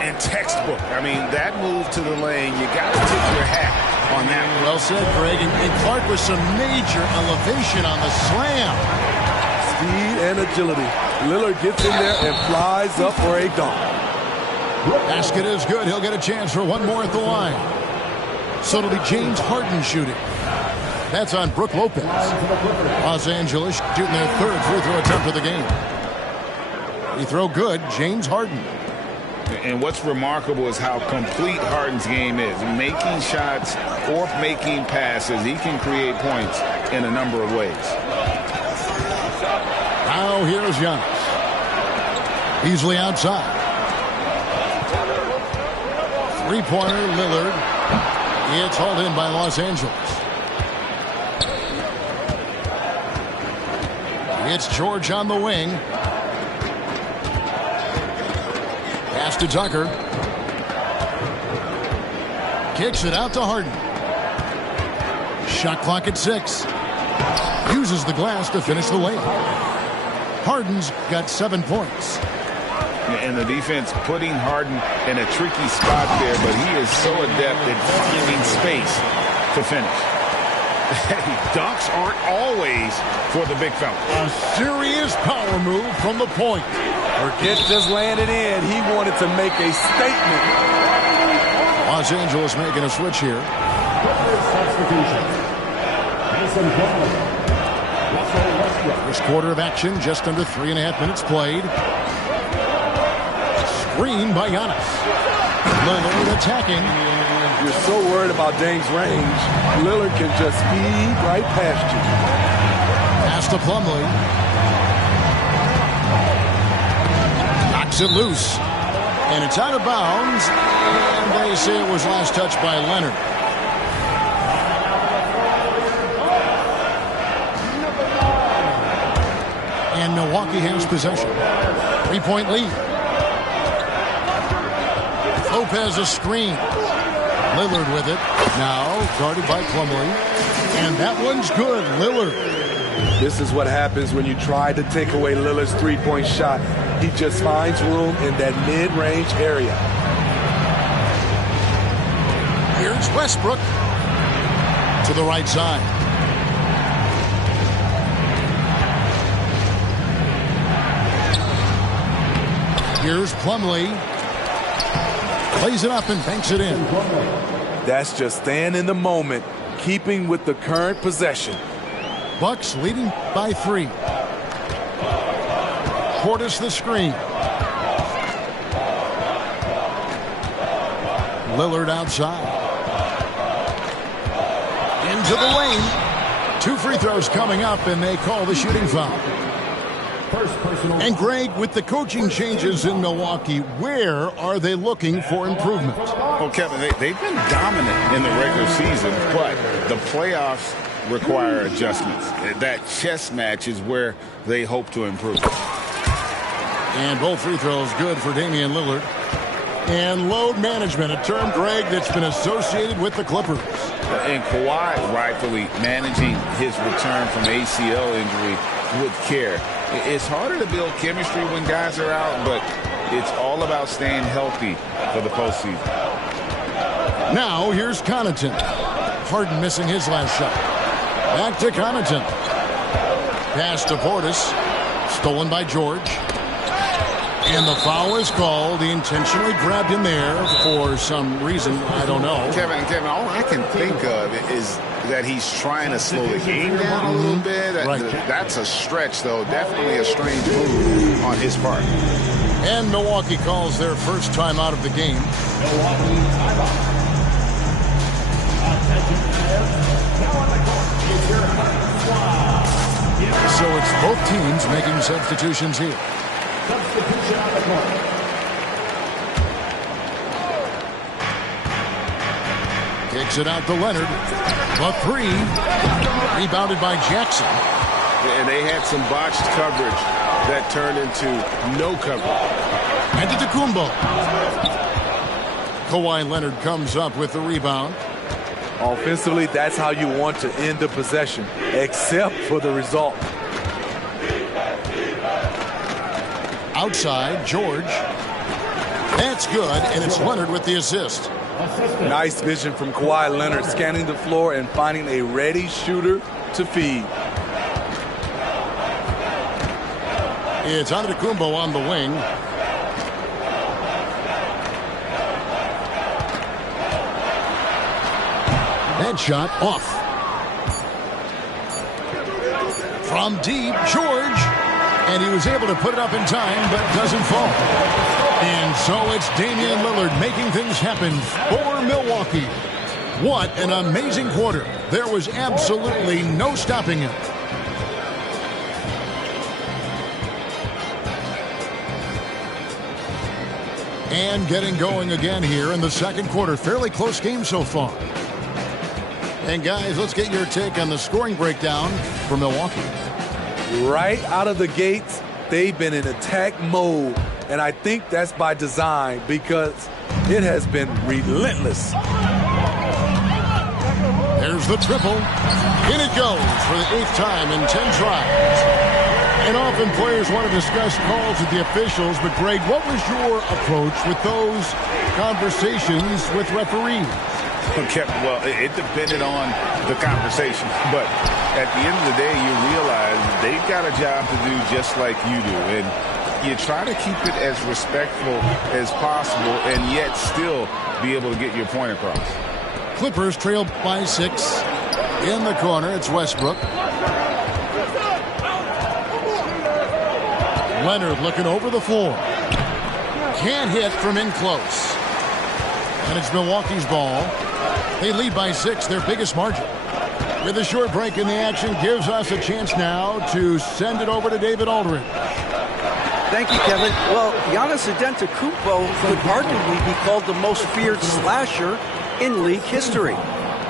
And textbook. I mean, that move to the lane, you got to tip your hat on that. Well said, Greg. And Clark with some major elevation on the slam. Speed and agility. Lillard gets in there and flies up for a dunk. Basket is good. He'll get a chance for one more at the line. So it'll be James Harden shooting. That's on Brook Lopez. Los Angeles shooting their third free throw attempt of the game. Free throw good, James Harden. And what's remarkable is how complete Harden's game is. Making shots or making passes, he can create points in a number of ways. Now here's Giannis. Beasley outside. Three-pointer, Lillard. It's hauled in by Los Angeles. It's George on the wing. Pass to Tucker. Kicks it out to Harden. Shot clock at 6. Uses the glass to finish the layup. Harden's got 7 points. And the defense putting Harden in a tricky spot there, but he is so adept at finding space to finish. Dunks aren't always for the big fella. A serious power move from the point. Forget just landed in. He wanted to make a statement. Los Angeles making a switch here. First quarter of action, just under 3.5 minutes played. Screen by Giannis. Lillard attacking. You're so worried about Dame's range. Lillard can just speed right past you. Pass to Plumlee. Knocks it loose. And it's out of bounds. And they say it was last touched by Leonard. And Milwaukee has possession. 3-point lead. Lopez a screen. Lillard with it. Now guarded by Plumlee. And that one's good. Lillard. This is what happens when you try to take away Lillard's three-point shot. He just finds room in that mid-range area. Here's Westbrook to the right side. Here's Plumlee. Plays it up and banks it in. That's just staying in the moment, keeping with the current possession. Bucks leading by 3. Portis the screen. Lillard outside. Into the lane. 2 free throws coming up, and they call the shooting foul. And Greg, with the coaching changes in Milwaukee, where are they looking for improvement? Well, Kevin, they've been dominant in the regular season, but the playoffs require adjustments. That chess match is where they hope to improve. And both free throws good for Damian Lillard. And load management, a term, Greg, that's been associated with the Clippers. And Kawhi rightfully managing his return from ACL injury with care. It's harder to build chemistry when guys are out, but it's all about staying healthy for the postseason. Now here's Connaughton. Harden missing his last shot. Back to Connaughton. Pass to Portis. Stolen by George. And the foul is called. He intentionally grabbed him there for some reason. I don't know. Kevin, all I can think of is that he's trying to slow the game down a little bit. Right. That's a stretch, though. Definitely a strange move on his part. And Milwaukee calls their first time out of the game. Milwaukee timeout. So it's both teams making substitutions here. Substitution on the court. Kicks it out to Leonard. The three. Rebounded by Jackson. And they had some botched coverage that turned into no coverage. Antetokounmpo. Kawhi Leonard comes up with the rebound. Offensively, that's how you want to end the possession, except for the result. Outside, George. That's good, and it's Leonard with the assist. Nice vision from Kawhi Leonard, scanning the floor and finding a ready shooter to feed. It's Antetokounmpo on the wing. That shot off. From deep, George. And he was able to put it up in time, but doesn't fall. And so it's Damian Lillard making things happen for Milwaukee. What an amazing quarter. There was absolutely no stopping him. And getting going again here in the second quarter. Fairly close game so far. And guys, let's get your take on the scoring breakdown for Milwaukee. Right out of the gates, they've been in attack mode. And I think that's by design because it has been relentless. There's the triple. In it goes for the 8th time in 10 tries. And often players want to discuss calls with the officials, but Greg, what was your approach with those conversations with referees? Okay, well, it depended on the conversation, but at the end of the day, you realize they've got a job to do just like you do, and you try to keep it as respectful as possible and yet still be able to get your point across. Clippers trail by 6. In the corner, it's Westbrook. Leonard looking over the floor. Can't hit from in close. And it's Milwaukee's ball. They lead by 6, their biggest margin. With a short break in the action, gives us a chance now to send it over to David Aldridge. Thank you, Kevin. Well, Giannis Antetokounmpo could arguably be called the most feared slasher in league history.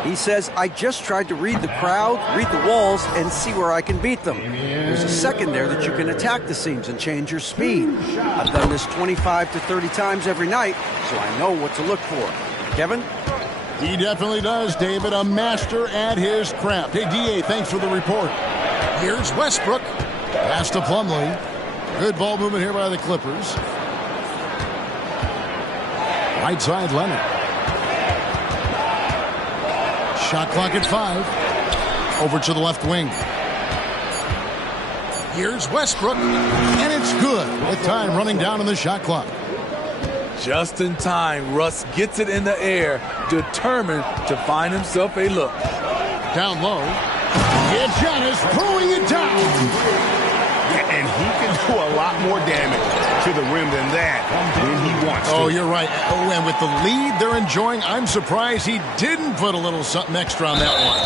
He says, I just tried to read the crowd, read the walls, and see where I can beat them. There's a second there that you can attack the seams and change your speed. I've done this 25 to 30 times every night, so I know what to look for. Kevin? He definitely does, David. A master at his craft. Hey, D.A., thanks for the report. Here's Westbrook. Pass to Plumlee. Good ball movement here by the Clippers. Right side, Leonard. Shot clock at 5. Over to the left wing. Here's Westbrook. And it's good with time running down on the shot clock. Just in time, Russ gets it in the air, determined to find himself a look. Down low. It's Giannis throwing it down. And he can do a lot more damage to the rim than that when he wants to. Oh, you're right. Oh, and with the lead they're enjoying, I'm surprised he didn't put a little something extra on that one.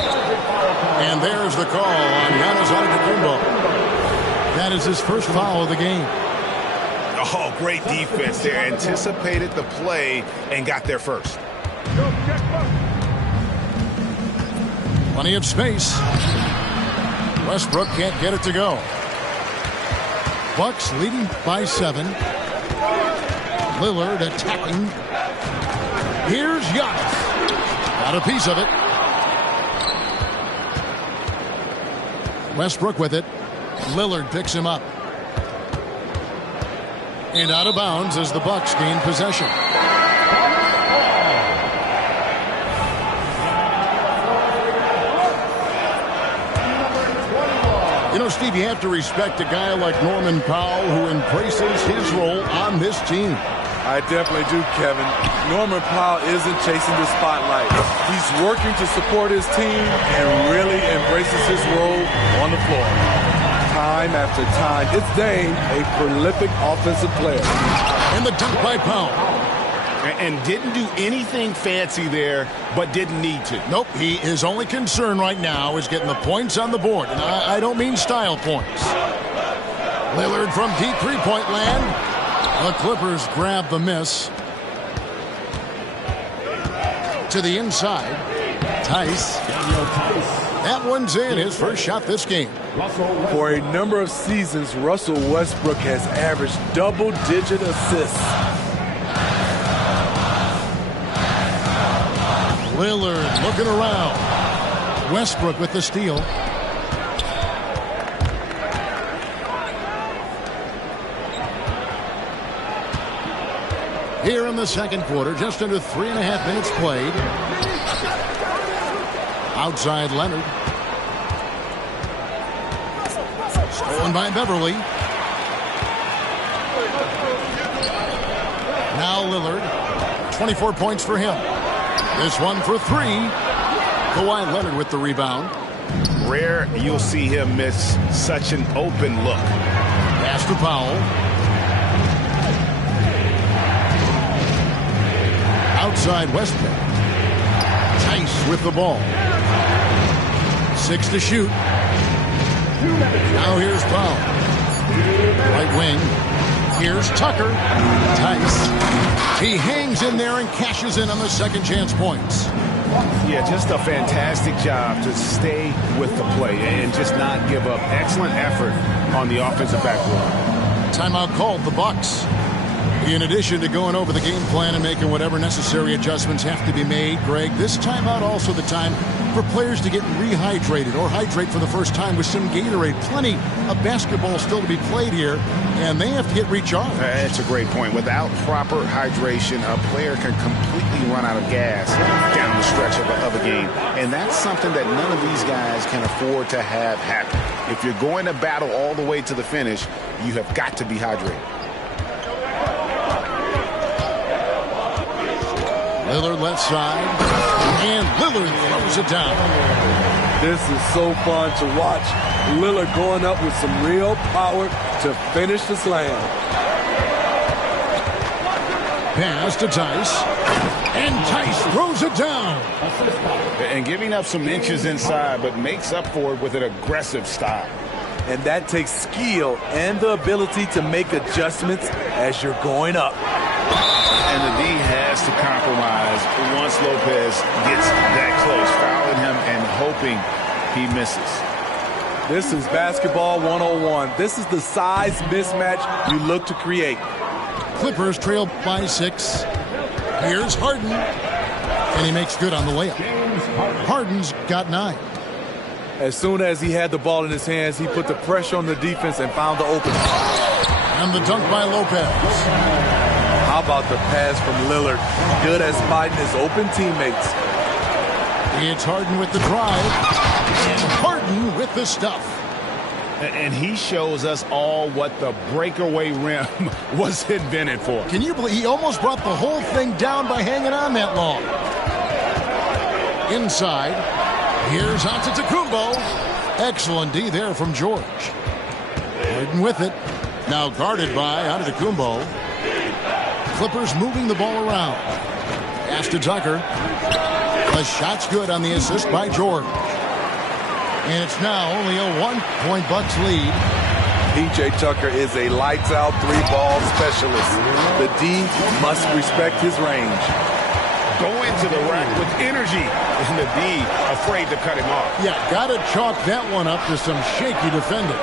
And there's the call on Giannis Antetokounmpo. That is his first foul of the game. Oh, great defense there. Anticipated the play and got there first. Plenty of space. Westbrook can't get it to go. Bucks leading by 7. Lillard attacking. Here's Giannis. Got a piece of it. Westbrook with it. Lillard picks him up. And out of bounds as the Bucks gain possession. You know, Steve, you have to respect a guy like Norman Powell who embraces his role on this team. I definitely do, Kevin. Norman Powell isn't chasing the spotlight. He's working to support his team and really embraces his role on the floor. Time after time, it's Dame, a prolific offensive player. And the dunk by Powell. And didn't do anything fancy there, but didn't need to. Nope, his only concern right now is getting the points on the board. And I don't mean style points. Lillard from deep three-point land. The Clippers grab the miss. To the inside. Tice. That one's in, his first shot this game. For a number of seasons, Russell Westbrook has averaged double-digit assists. Lillard looking around. Westbrook with the steal. Here in the second quarter, just under 3.5 minutes played. Outside Leonard. Stolen by Beverly. Now Lillard. 24 points for him. This one for three. Kawhi Leonard with the rebound. Rare you'll see him miss such an open look. Pass to Powell. Outside Westbrook. Tice with the ball. 6 to shoot. Now here's Powell. Right wing. Here's Tucker. Tice. He hangs in there and cashes in on the second chance points. Yeah, just a fantastic job to stay with the play and just not give up. Excellent effort on the offensive backboard. Timeout called, the Bucks. In addition to going over the game plan and making whatever necessary adjustments have to be made, Greg, this timeout also the time for players to get rehydrated or hydrate for the first time with some Gatorade. Plenty of basketball still to be played here, and they have to get recharged. That's a great point. Without proper hydration, a player can completely run out of gas down the stretch of a game, and that's something that none of these guys can afford to have happen. If you're going to battle all the way to the finish, you have got to be hydrated. Lillard left side, and Lillard throws it down. This is so fun to watch. Lillard going up with some real power to finish the slam. Pass to Tice, and Tice throws it down. And giving up some inches inside, but makes up for it with an aggressive style. And that takes skill and the ability to make adjustments as you're going up. And the D has to compromise once Lopez gets that close, fouling him and hoping he misses. This is basketball 101. This is the size mismatch you look to create. Clippers trail by 6. Here's Harden, and he makes good on the layup. Harden's got 9. As soon as he had the ball in his hands, he put the pressure on the defense and found the opening. And the dunk by Lopez. How about the pass from Lillard? Good at spotting his open teammates. It's Harden with the drive. And Harden with the stuff. And he shows us all what the breakaway rim was invented for. Can you believe he almost brought the whole thing down by hanging on that long? Inside. Here's Antetokounmpo. Excellent D there from George. Harden with it. Now guarded by Antetokounmpo. Clippers moving the ball around. Pass to Tucker. The shot's good on the assist by George. And it's now only a 1-point Bucks lead. P.J. Tucker is a lights-out three-ball specialist. The D must respect his range. Going to the rack with energy. And the D afraid to cut him off. Yeah, got to chalk that one up to some shaky defending.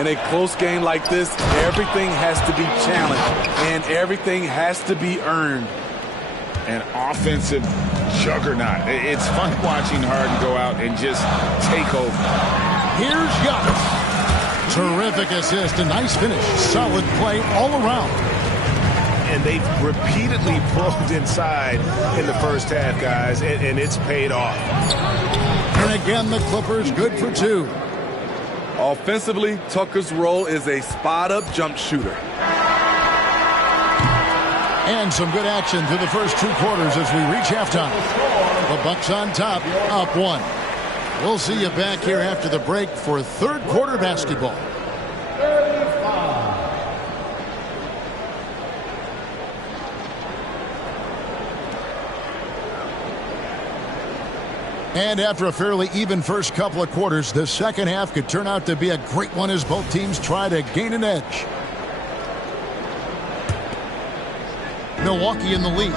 In a close game like this, everything has to be challenged, and everything has to be earned. An offensive juggernaut. It's fun watching Harden go out and just take over. Here's Giannis. Terrific assist, a nice finish. Solid play all around. And they've repeatedly probed inside in the first half, guys, and it's paid off. And again, the Clippers good for 2. Offensively, Tucker's role is a spot-up jump shooter. And some good action through the first 2 quarters as we reach halftime. The Bucks on top, up 1. We'll see you back here after the break for third quarter basketball. And after a fairly even first couple of quarters, the second half could turn out to be a great one as both teams try to gain an edge. Milwaukee in the lead.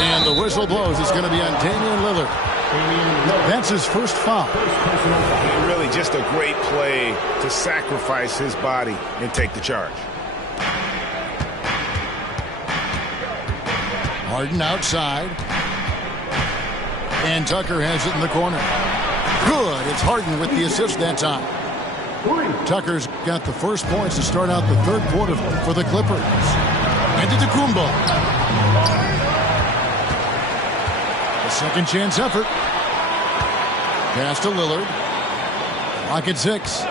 And the whistle blows. It's going to be on Damian Lillard. That's his first foul. Really just a great play to sacrifice his body and take the charge. Harden outside. And Tucker has it in the corner. Good. It's Harden with the assist that time. Tucker's got the first points to start out the third quarter for the Clippers. Antetokounmpo. A second chance effort. Pass to Lillard. Clock at 6.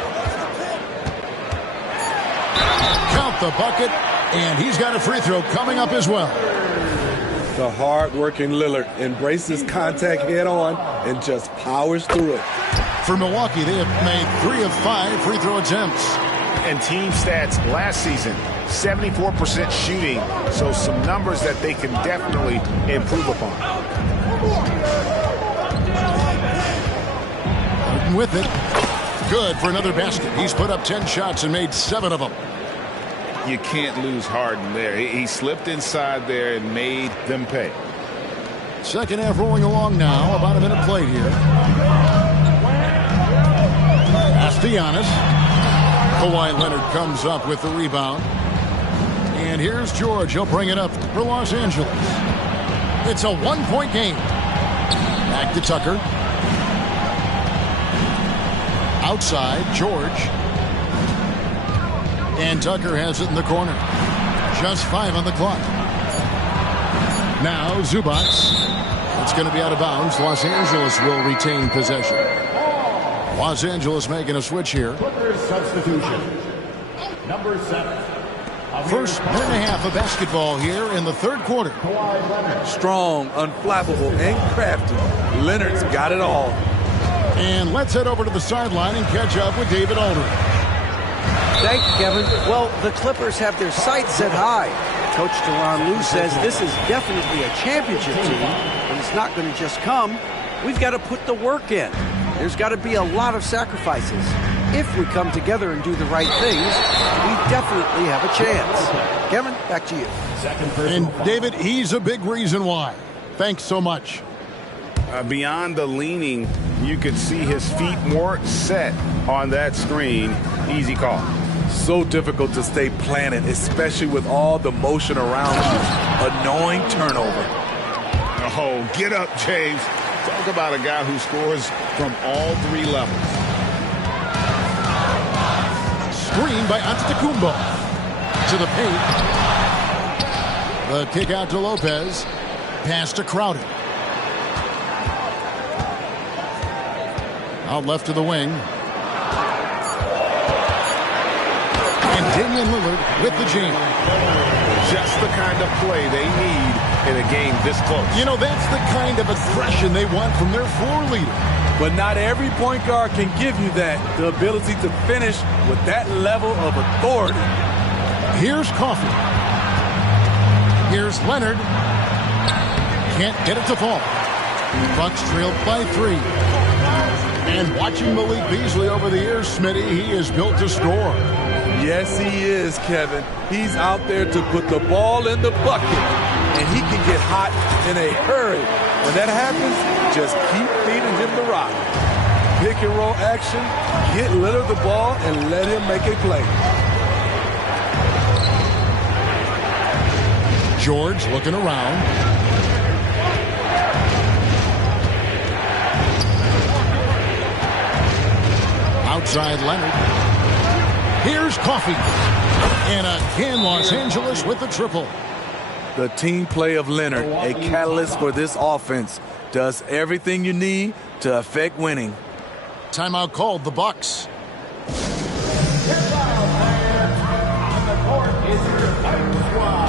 Count the bucket. And he's got a free throw coming up as well. The hard-working Lillard embraces contact head-on and just powers through it. For Milwaukee, they have made 3 of 5 free throw attempts. And team stats last season, 74% shooting, so some numbers that they can definitely improve upon. Harden with it. Good for another basket. He's put up 10 shots and made 7 of them. You can't lose Harden there. He slipped inside there and made them pay. Second half rolling along now. About a minute played here. Pass to Giannis. Kawhi Leonard comes up with the rebound. And here's George. He'll bring it up for Los Angeles. It's a one-point game. Back to Tucker. Outside, George. And Tucker has it in the corner. Just 5 on the clock. Now Zubac. It's going to be out of bounds. Los Angeles will retain possession. Los Angeles making a switch here. Substitution. Number 7. First minute and a half of basketball here in the third quarter. Strong, unflappable, and crafty. Leonard's got it all. And let's head over to the sideline and catch up with David Aldridge. Thank you, Kevin. Well, the Clippers have their sights set high. Coach Tyronn Lue says this is definitely a championship team, but it's not going to just come. We've got to put the work in. There's got to be a lot of sacrifices. If we come together and do the right things, we definitely have a chance. Kevin, back to you. And David, he's a big reason why. Thanks so much. Beyond the leaning, you could see his feet weren't set on that screen. Easy call. So difficult to stay planted, especially with all the motion around you. Annoying turnover. Oh, get up, James. Talk about a guy who scores from all 3 levels. Screen by Antetokounmpo. To the paint. The kick out to Lopez. Pass to Crowder. Out left to the wing. And Damian Lillard with the jam. Just the kind of play they need in a game this close. You know, that's the kind of aggression they want from their floor leader. But not every point guard can give you that. The ability to finish with that level of authority. Here's Coffey. Here's Leonard. Can't get it to fall. Bucks trailed by 3. And watching Malik Beasley over the years, Smitty, he is built to score. Yes, he is, Kevin. He's out there to put the ball in the bucket, and he can get hot in a hurry. When that happens, just keep feeding him the rock. Pick and roll action, get Lillard the ball, and let him make a play. George looking around. Outside Leonard. Here's Coffey. And again, Los Angeles with the triple. The team play of Leonard, a catalyst for this offense, does everything you need to affect winning. Timeout called, the Bucks. On the court is your fighting squad.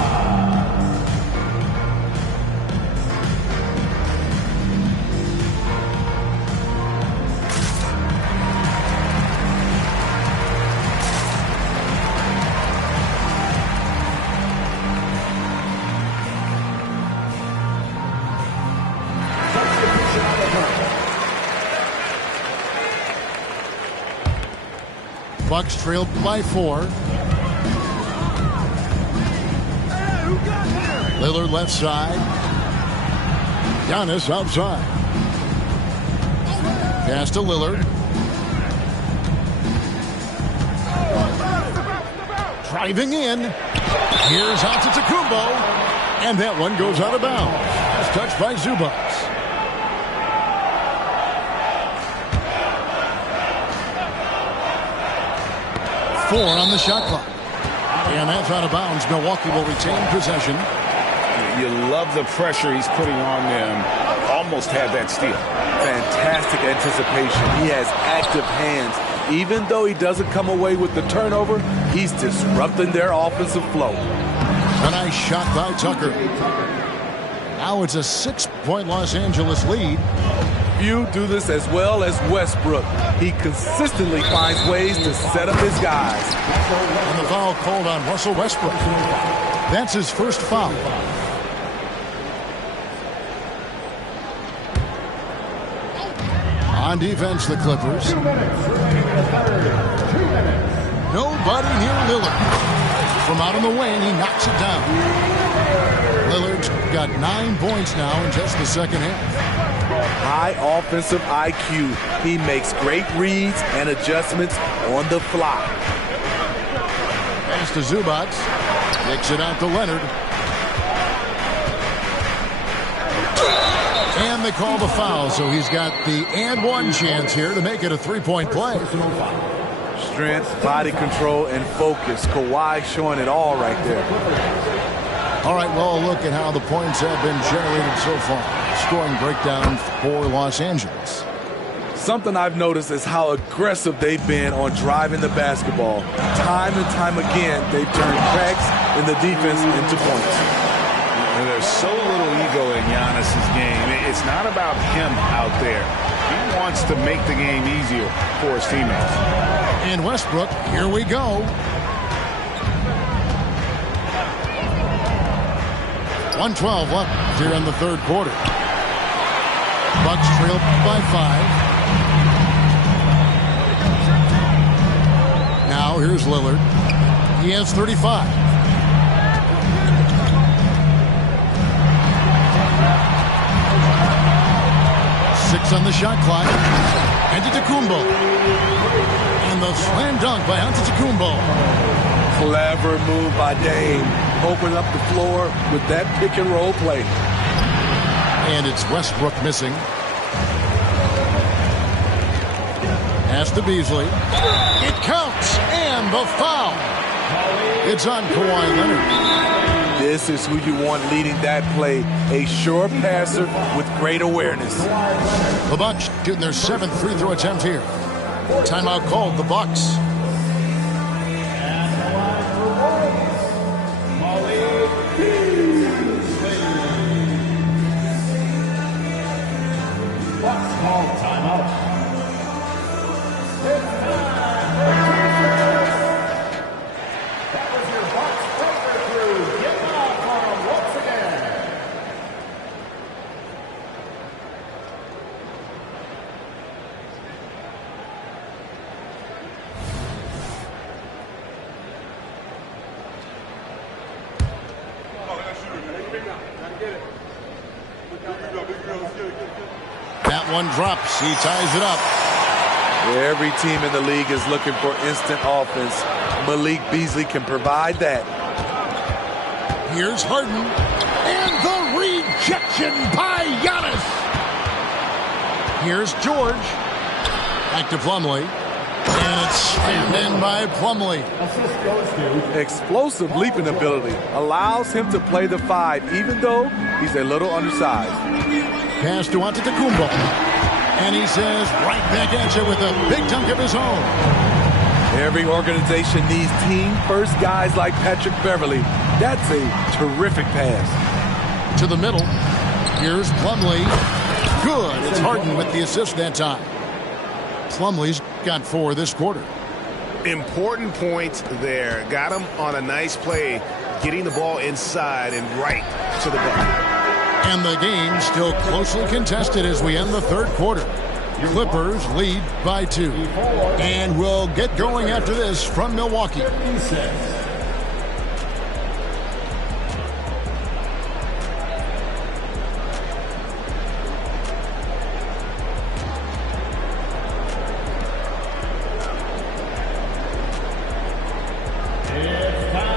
Bucks trailed by 4. Lillard left side. Giannis outside. Pass to Lillard. Driving in. Here's Antetokounmpo. And that one goes out of bounds. It's touched by Zubac. 4 on the shot clock. And that's out of bounds. Milwaukee will retain possession. You love the pressure he's putting on them. Almost had that steal. Fantastic anticipation. He has active hands. Even though he doesn't come away with the turnover, he's disrupting their offensive flow. A nice shot by Tucker. Now it's a 6-point Los Angeles lead. Few do this as well as Westbrook. He consistently finds ways to set up his guys. And the foul called on Russell Westbrook. That's his first foul. On defense, the Clippers. Nobody near Lillard. From out on the wing, he knocks it down. Lillard's got 9 points now in just the second half. High offensive IQ. He makes great reads and adjustments on the fly. Pass to Zubac. Kicks it out to Leonard. And they call the foul, so he's got the and one chance here to make it a 3-point play. Strength, body control, and focus. Kawhi showing it all right there. All right, well, look at how the points have been generated so far. Scoring breakdown for Los Angeles. Something I've noticed is how aggressive they've been on driving the basketball. Time and time again, they've turned cracks in the defense into points. And there's so little ego in Giannis's game. It's not about him out there. He wants to make the game easier for his teammates. And Westbrook, here we go. 1:12 left here in the third quarter. Bucks trail by 5. Now here's Lillard. He has 35. Six on the shot clock. Antetokounmpo. And the slam dunk by Antetokounmpo. Clever move by Dame. Open up the floor with that pick and roll play. And it's Westbrook missing. Pass to Beasley. It counts. And the foul. It's on Kawhi Leonard. This is who you want leading that play. A sure passer with great awareness. The Bucks shooting their 7th free throw attempt here. Timeout called the Bucks. That one drops. He ties it up. Every team in the league is looking for instant offense. Malik Beasley can provide that. Here's Harden. And the rejection by Giannis. Here's George. Back to Plumlee. And it's slammed in by Plumlee. Explosive leaping ability allows him to play the 5, even though he's a little undersized. Pass to Antetokounmpo. And he says right back at you with a big dunk of his own. Every organization needs team-first guys like Patrick Beverley. That's a terrific pass. To the middle. Here's Plumlee. Good. It's Harden with the assist that time. Plumlee's got 4 this quarter. Important points there. Got him on a nice play, getting the ball inside and right to the bucket. And the game still closely contested as we end the third quarter. Clippers lead by 2. And we'll get going after this from Milwaukee.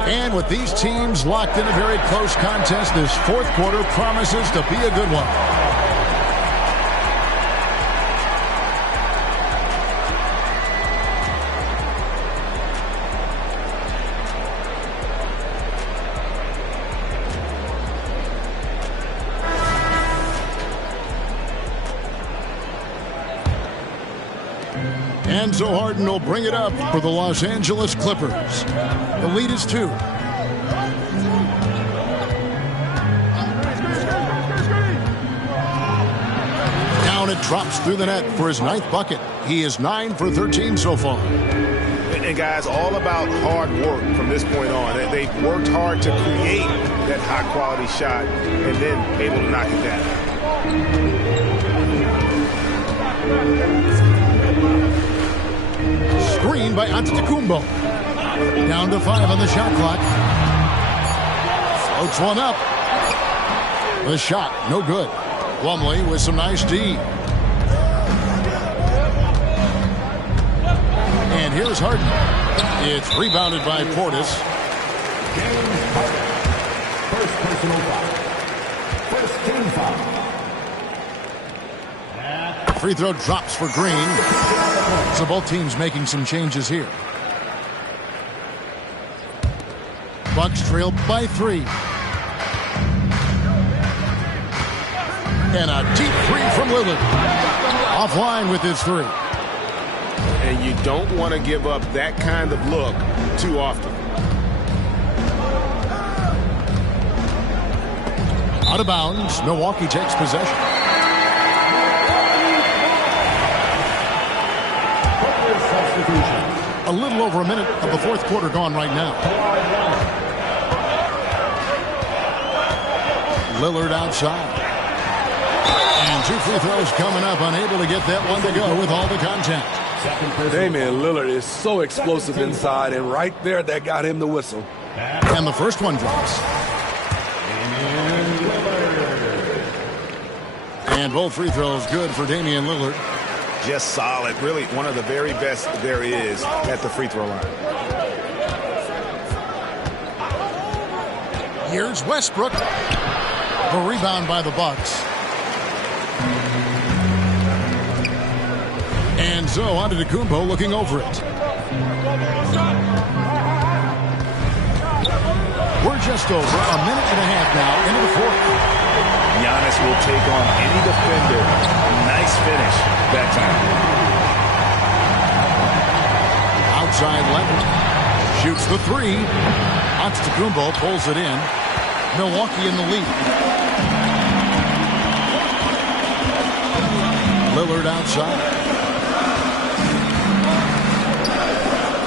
And with these teams locked in a very close contest, this fourth quarter promises to be a good one. Enzo Harden will bring it up for the Los Angeles Clippers. The lead is 2. Down it drops through the net for his 9th bucket. He is 9 for 13 so far. And guys, all about hard work from this point on. They've worked hard to create that high-quality shot and then able to knock it down. Screen by Antetokounmpo. Down to 5 on the shot clock. Floats one up. The shot, no good. Plumlee with some nice D. And here's Harden. It's rebounded by Portis. First personal foul. First team foul. Free throw drops for Green. So both teams making some changes here. Bucks trail by 3. And a deep 3 from Lillard. Offline with his 3. And you don't want to give up that kind of look too often. Out of bounds. Milwaukee takes possession. A little over a minute of the fourth quarter gone right now. Lillard outside. And 2 free throws coming up. Unable to get that one to go with all the contact. Damian Lillard is so explosive inside, and right there, that got him the whistle. And the first one drops. And both free throws good for Damian Lillard. Just solid. Really one of the very best there is at the free throw line. Here's Westbrook. A rebound by the Bucks. And so Antetokounmpo looking over it. We're just over a minute and a half now into the fourth. Giannis will take on any defender. Nice finish that time. Outside Leonard. Shoots the 3. Antetokounmpo pulls it in. Milwaukee in the lead. Lillard outside.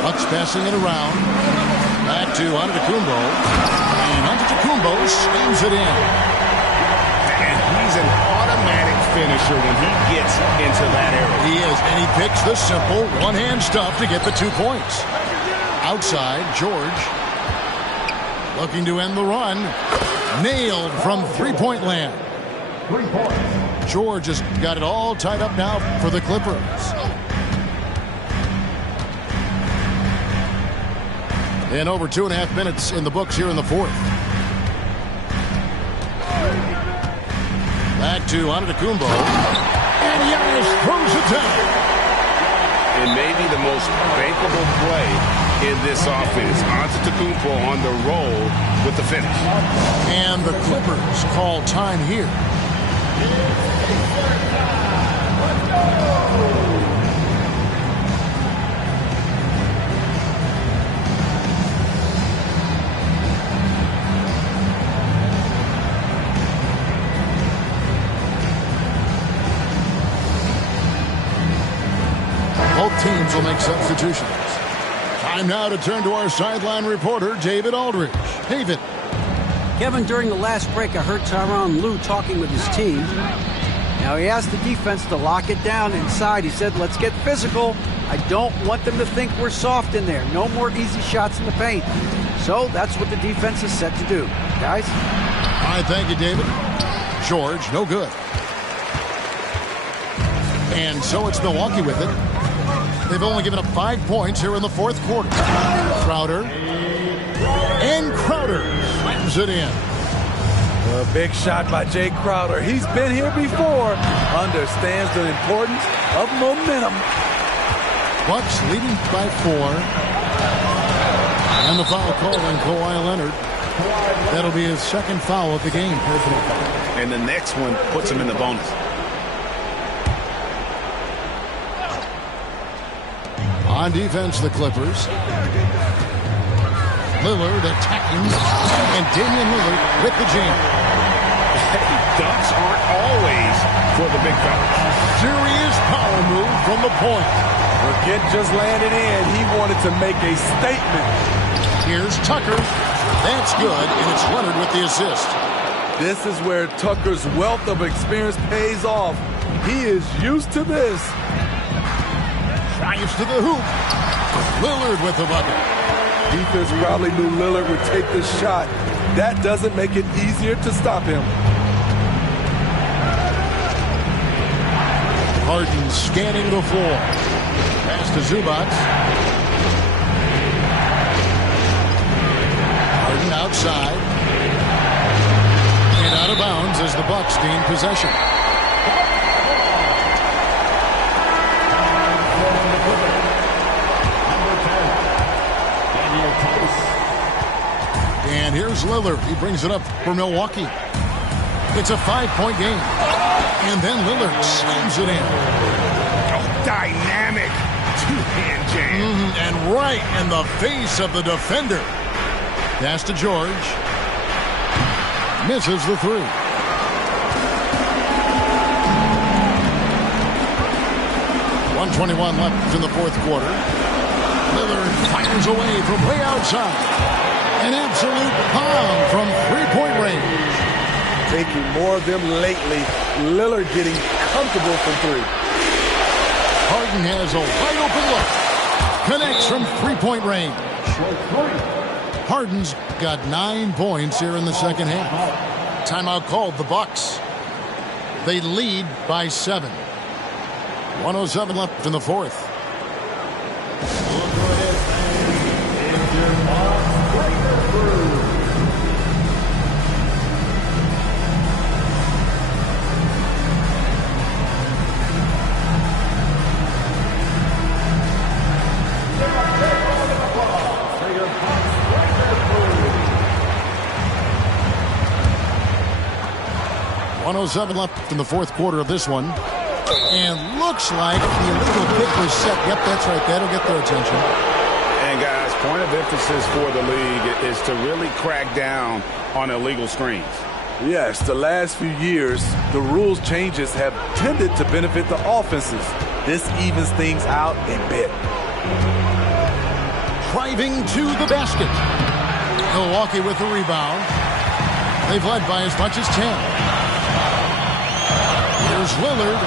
Bucks passing it around. Back to Antetokounmpo. And Antetokounmpo slams it in. And he's an automatic finisher when he gets into that area. He is, and he picks the simple one-hand stuff to get the 2 points. Outside, George. Looking to end the run. Nailed from three-point land. 3 points. George has got it all tied up now for the Clippers. And over 2.5 minutes in the books here in the fourth. Back to Antetokounmpo. And Giannis throws it down. It may be the most bankable play in this offense. Antetokounmpo on the roll with the finish. And the Clippers call time here. Both teams will make substitutions. Time now to turn to our sideline reporter, David Aldridge. David. Kevin, during the last break, I heard Tyronn Lue talking with his team. Now, he asked the defense to lock it down inside. He said, let's get physical. I don't want them to think we're soft in there. No more easy shots in the paint. So that's what the defense is set to do. Guys? All right, thank you, David. George, no good. And so it's Milwaukee with it. They've only given up 5 points here in the fourth quarter. Crowder. And slams it in. A big shot by Jay Crowder. He's been here before. Understands the importance of momentum. Bucks leading by 4. And the foul call on Kawhi Leonard. That'll be his second foul of the game. And the next one puts him in the bonus. On defense, the Clippers. Lillard attacking. And Damian Lillard with the jam. Dunks aren't always for the big fellas. Serious power move from the point. Forget just landed in. He wanted to make a statement. Here's Tucker. That's good, and it's Leonard with the assist. This is where Tucker's wealth of experience pays off. He is used to this. Drives to the hoop. Lillard with the bucket. Defense probably knew Lillard would take this shot. That doesn't make it easier to stop him. Harden scanning the floor. Pass to Zubac. Harden outside. And out of bounds as the Bucks gain possession. And here's Lillard. He brings it up for Milwaukee. It's a 5-point game. And then Lillard slams it in. Oh, dynamic two-hand jam. And right in the face of the defender. Pass to George. Misses the 3. .121 left in the fourth quarter. Lillard fires away from way outside. An absolute bomb from three-point range. Taking more of them lately. Lillard getting comfortable from 3. Harden has a wide open look. Connects from three-point range. Harden's got 9 points here in the second half. Timeout called the Bucks. They lead by 7. 1:07 left in the fourth. .107 left in the fourth quarter of this one. And looks like the illegal kick was set. Yep, that's right. That'll get their attention. And guys, point of emphasis for the league is to really crack down on illegal screens. Yes, the last few years, the rules changes have tended to benefit the offenses. This evens things out a bit. Driving to the basket. Milwaukee with the rebound. They've led by as much as 10. Here's Lillard.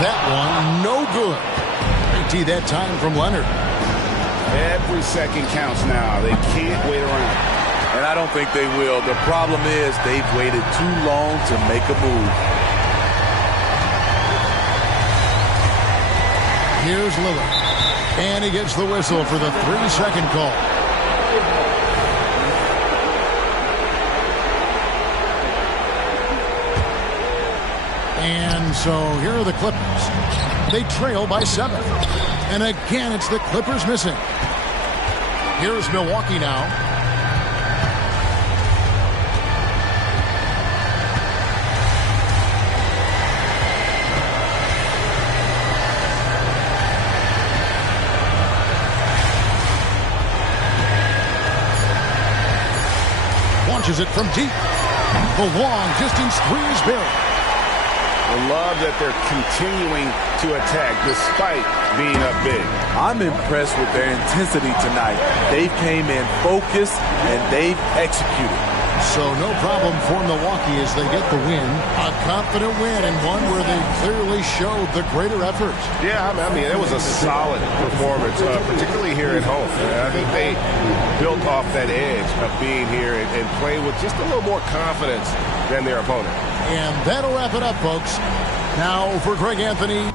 That one, no good. Great that time from Leonard. Every second counts now. They can't wait around. And I don't think they will. The problem is they've waited too long to make a move. Here's Lillard. And he gets the whistle for the 3-second call. And so here are the Clippers. They trail by 7. And again, it's the Clippers missing. Here's Milwaukee now. Launches it from deep. The long distance 3 is buried. I love that they're continuing to attack despite being up big. I'm impressed with their intensity tonight. They came in focused and they've executed. So no problem for Milwaukee as they get the win. A confident win and one where they clearly showed the greater effort. Yeah, I mean, it was a solid performance, particularly here at home. I think they built off that edge of being here and played with just a little more confidence than their opponent. And that'll wrap it up, folks. Now for Greg Anthony,